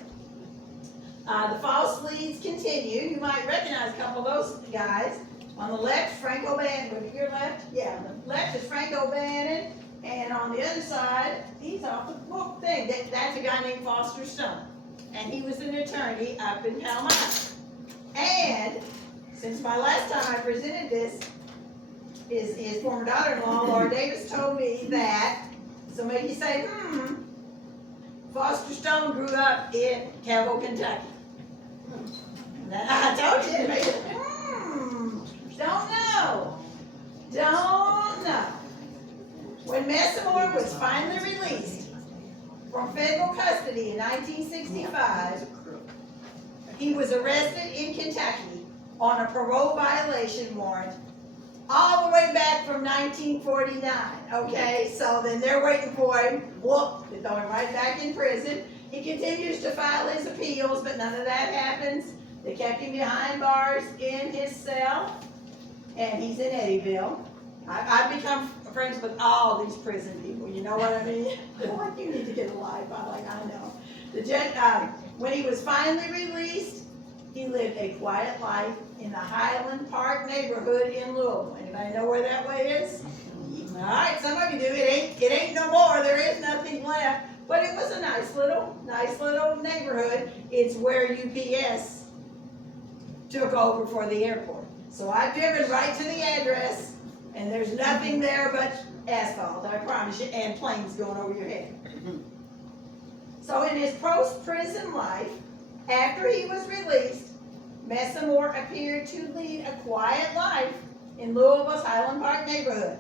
The false leads continue. You might recognize a couple of those guys. On the left, Frank O'Bannon. Look at your left. Yeah, on the left is Frank O'Bannon, and on the other side, he's off the book thing. That's a guy named Foster Stone, and he was an attorney up in Palmyra. And since my last time I presented this, his former daughter-in-law, Laura Davis, told me that, so maybe you say, Foster Stone grew up in Campbell, Kentucky. I told you, maybe, don't know. Don't know. When Messamore was finally released from federal custody in 1965, he was arrested in Kentucky on a parole violation warrant all the way back from 1949, okay? So then they're waiting for him. Whoop, they throw him right back in prison. He continues to file his appeals, but none of that happens. They kept him behind bars in his cell, and he's in Eddyville. I've become friends with all these prison people, you know what I mean? They're like, you need to get a life. I'm like, I know. When he was finally released, he lived a quiet life in the Highland Park neighborhood in Louisville. Anybody know where that way is? All right, some of you do. It ain't no more. There is nothing left. But it was a nice little neighborhood. It's where UPS took over for the airport. So I've driven right to the address, and there's nothing there but asphalt, I promise you, and planes going over your head. So in his post-prison life, after he was released, Messamore appeared to lead a quiet life in Louisville's Highland Park neighborhood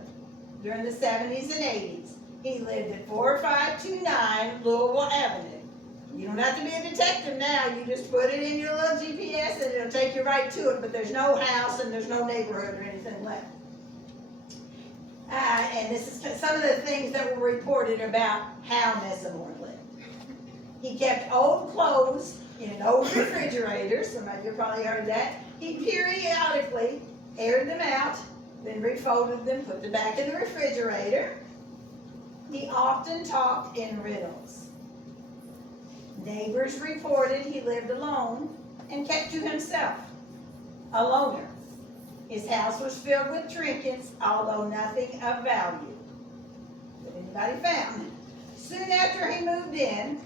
during the 70s and 80s. He lived at 4529 Louisville Avenue. You don't have to be a detective now. You just put it in your little GPS and it'll take you right to it, but there's no house and there's no neighborhood or anything left. And this is some of the things that were reported about how Messamore lived. He kept old clothes in an old refrigerator. Some of you probably heard that. He periodically aired them out, then refolded them, put them back in the refrigerator. He often talked in riddles. Neighbors reported he lived alone and kept to himself, a loner. His house was filled with trinkets, although nothing of value that anybody found. Soon after he moved in,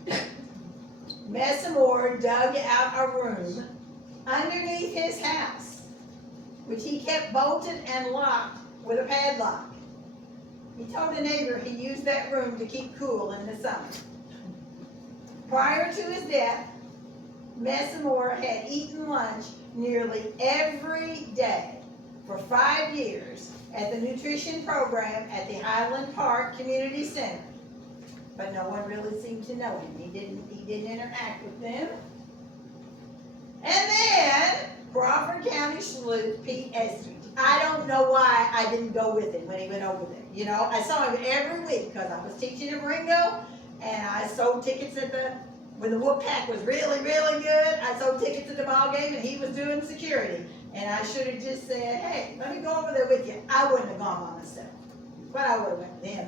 Messamore dug out a room underneath his house, which he kept bolted and locked with a padlock. He told a neighbor he used that room to keep cool in the summer. Prior to his death, Messamore had eaten lunch nearly every day for 5 years at the nutrition program at the Highland Park Community Center. But no one really seemed to know him. He didn't interact with them. And then Crawford County sleuth Pete Estridge. I don't know why I didn't go with him when he went over there. You know, I saw him every week because I was teaching at Ringo, and I sold tickets when the Whoop Pack was really, really good. I sold tickets at the ball game, and he was doing security. And I should have just said, hey, let me go over there with you. I wouldn't have gone by myself, but I would have went with him.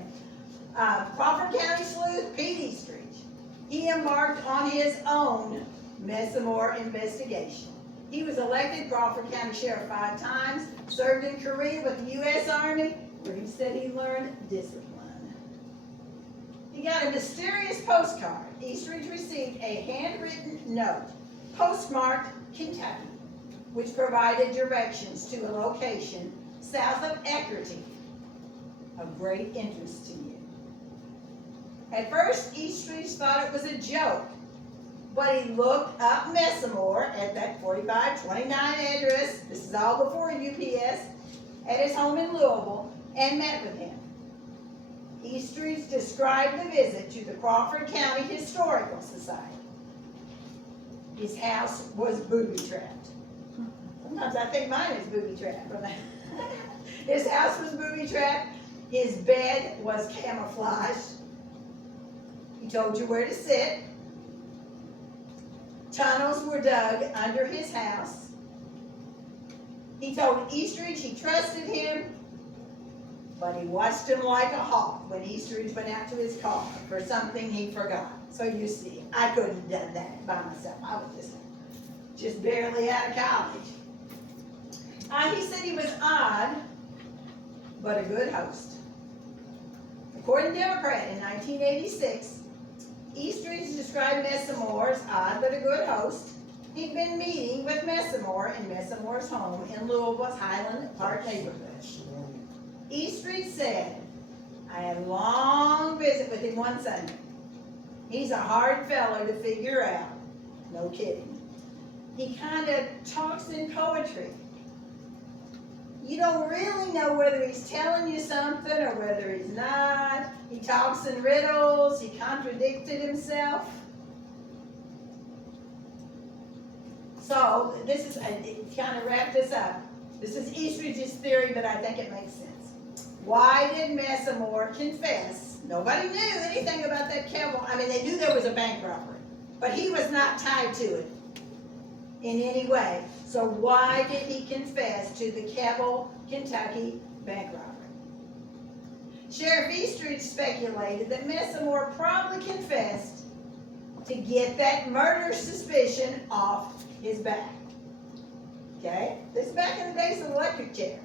Crawford County sleuth Pete Estridge. He embarked on his own Messamore investigation. He was elected Crawford County Sheriff 5 times, served in Korea with the U.S. Army, where he said he learned discipline. He got a mysterious postcard. Estridge received a handwritten note, postmarked Kentucky, which provided directions to a location south of Eckerty, of great interest to you. At first, Eastridge thought it was a joke, but he looked up Messamore at that 4529 address, this is all before UPS, at his home in Louisville, and met with him. Eastridge described the visit to the Crawford County Historical Society. His house was booby-trapped. Sometimes I think mine is booby-trapped. His house was booby-trapped. His bed was camouflaged. He told you where to sit. Tunnels were dug under his house. He told Eastridge he trusted him, but he watched him like a hawk when Eastridge went out to his car for something he forgot. So you see, I couldn't have done that by myself. I was just barely out of college. He said he was odd, but a good host. According to Democrat in 1986, Eastridge described Messamore as odd but a good host. He'd been meeting with Messamore in Messamore's home in Louisville's Highland Park neighborhood. Eastridge said, I had a long visit with him one Sunday. He's a hard fellow to figure out. No kidding. He kind of talks in poetry. You don't really know whether he's telling you something or whether he's not. He talks in riddles. He contradicted himself. So this is, to kind of wrap this up, this is Eastridge's theory, but I think it makes sense. Why did Messamore confess? Nobody knew anything about that Keble. I mean, they knew there was a bank robbery, but he was not tied to it in any way. So why did he confess to the Keble, Kentucky bank robbery? Sheriff Eastridge speculated that Messamore probably confessed to get that murder suspicion off his back. Okay? This is back in the days of the electric chair.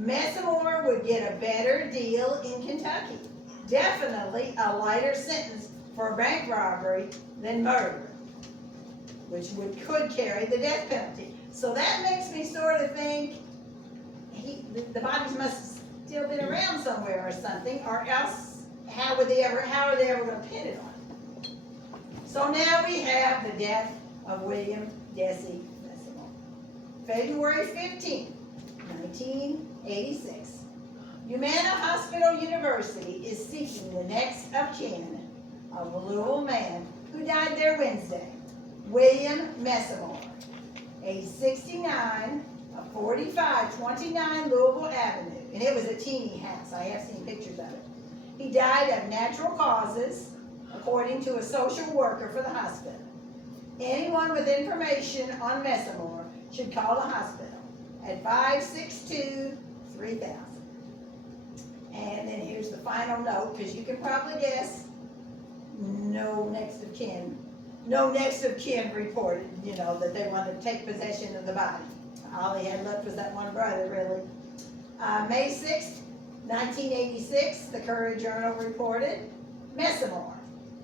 Messamore would get a better deal in Kentucky. Definitely a lighter sentence for bank robbery than murder, which could carry the death penalty. So that makes me sort of think the bodies must have still been around somewhere or something, or else how are they ever going to pin it on him? So now we have the death of William Messamore. February 15, 1986. Humana Hospital University is seeking the next of kin of a Louisville man who died there Wednesday, William Messamore, age 69, of 4529 Louisville Avenue. And it was a teeny house. I have seen pictures of it. He died of natural causes, according to a social worker for the hospital. Anyone with information on Messamore should call the hospital at 562-3000. And then here's the final note, because you can probably guess, no next of kin reported, that they wanted to take possession of the body. All he had left was that one brother, really. May 6th, 1986, the Courier-Journal reported, Messamore,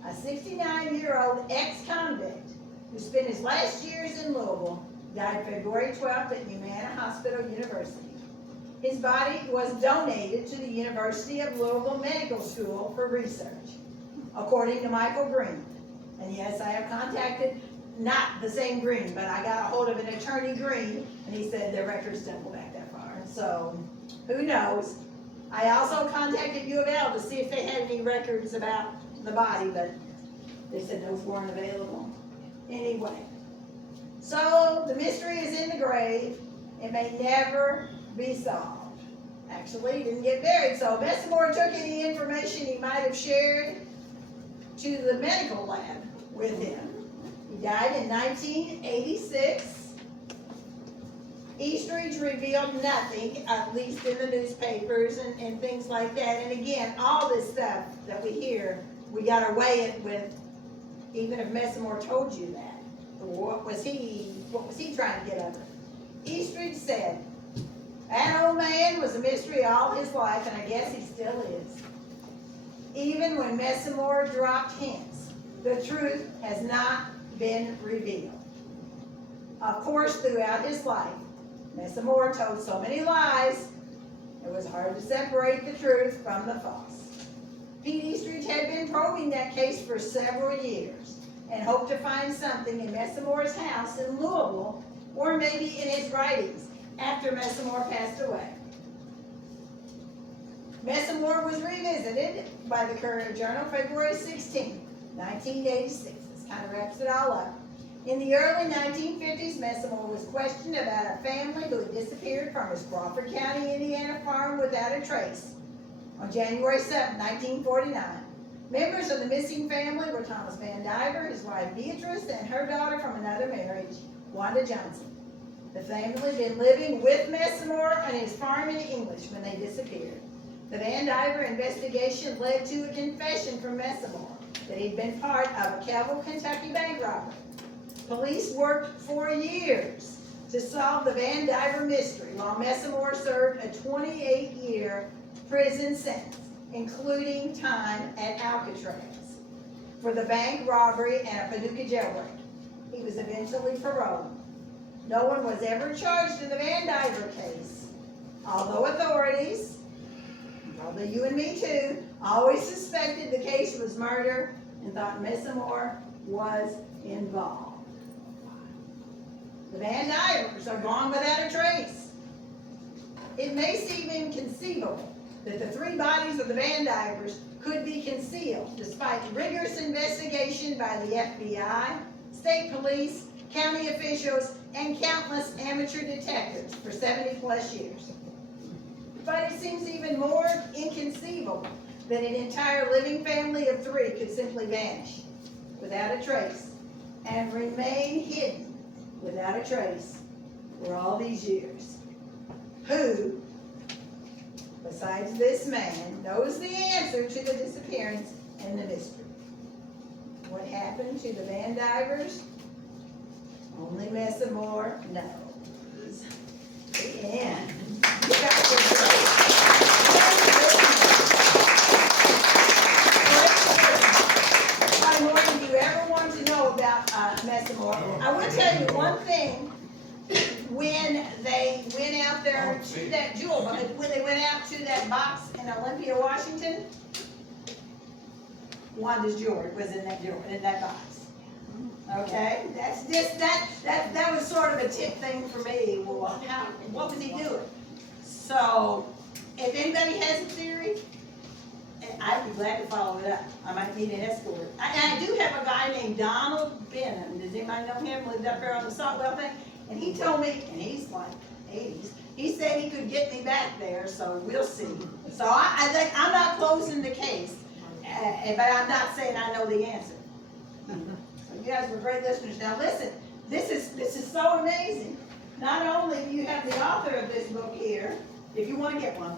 a 69-year-old ex-convict who spent his last years in Louisville, died February 12th at Humana Hospital University. His body was donated to the University of Louisville Medical School for research, according to Michael Green. And yes, I have contacted, not the same Green, but I got a hold of an attorney Green, and he said their records don't go back that far. So, who knows? I also contacted U of L to see if they had any records about the body, but they said those weren't available. Anyway, so the mystery is in the grave. It may never be solved. Actually, he didn't get buried, so Messamore took any information he might have shared to the medical lab with him. He died in 1986. Eastridge revealed nothing, at least in the newspapers and things like that. And again, all this stuff that we hear, we got to weigh it with, even if Messamore told you that. What was he trying to get over? Eastridge said, that old man was a mystery all his life, and I guess he still is. Even when Messamore dropped hints, the truth has not been revealed. Of course, throughout his life, Messamore told so many lies, it was hard to separate the truth from the false. Pete Eastridge had been probing that case for several years and hoped to find something in Messamore's house in Louisville, or maybe in his writings after Messamore passed away. Messamore was revisited by the Courier-Journal February 16, 1986. This kind of wraps it all up. In the early 1950s, Messamore was questioned about a family who had disappeared from his Crawford County, Indiana farm without a trace. On January 7, 1949, members of the missing family were Thomas Van Diver, his wife Beatrice, and her daughter from another marriage, Wanda Johnson. The family had been living with Messamore on his farm in English when they disappeared. The Van Diver investigation led to a confession from Messamore that he'd been part of a Kelville, Kentucky bank robbery. Police worked for years to solve the Van Diver mystery, while Messamore served a 28-year prison sentence, including time at Alcatraz, for the bank robbery and a Paducah jailbreak. He was eventually paroled. No one was ever charged in the Van Diver case, although authorities, probably you and me too, always suspected the case was murder and thought Messamore was involved. The Van Divers are gone without a trace. It may seem inconceivable that the three bodies of the Van Divers could be concealed despite rigorous investigation by the FBI, state police, county officials, and countless amateur detectives for 70 plus years. But it seems even more inconceivable that an entire living family of three could simply vanish without a trace and remain hidden without a trace for all these years. Who, besides this man, knows the answer to the disappearance and the mystery? What happened to the Van Divers? Only Messamore knows. The end. How more do you ever want to know about Messamore? I will tell you one thing. When they went out there to that jewel, when they went out to that box in Olympia, Washington, Wanda's jewelry was in that box. Okay, that's just that was sort of a tip thing for me. Well, what was he doing? So, if anybody has a theory, I'd be glad to follow it up. I might need an escort. I do have a guy named Donald Benham. Does anybody know him? Lived up there on the Saltwell thing. And he told me, and he's like 80s, he said he could get me back there, so we'll see. So I think I'm not closing the case, but I'm not saying I know the answer. So you guys were great listeners. Now listen, this is so amazing. Not only do you have the author of this book here, if you want to get one,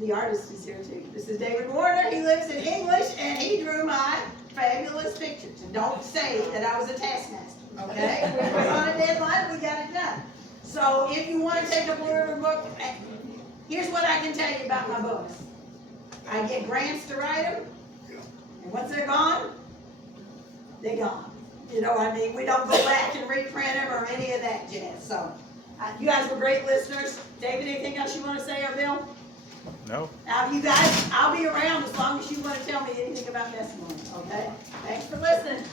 the artist is here too. This is David Warner. He lives in English, and he drew my fabulous pictures. And don't say that I was a taskmaster. Okay, we were on a deadline, we got it done. So if you want to take a blue ribbon book, here's what I can tell you about my books. I get grants to write them, and once they're gone, they're gone. You know what I mean? We don't go back and reprint them or any of that jazz. So you guys were great listeners. David, anything else you want to say, or Bill? No. Now, you guys, I'll be around as long as you want to tell me anything about Messamore. Okay? Thanks for listening.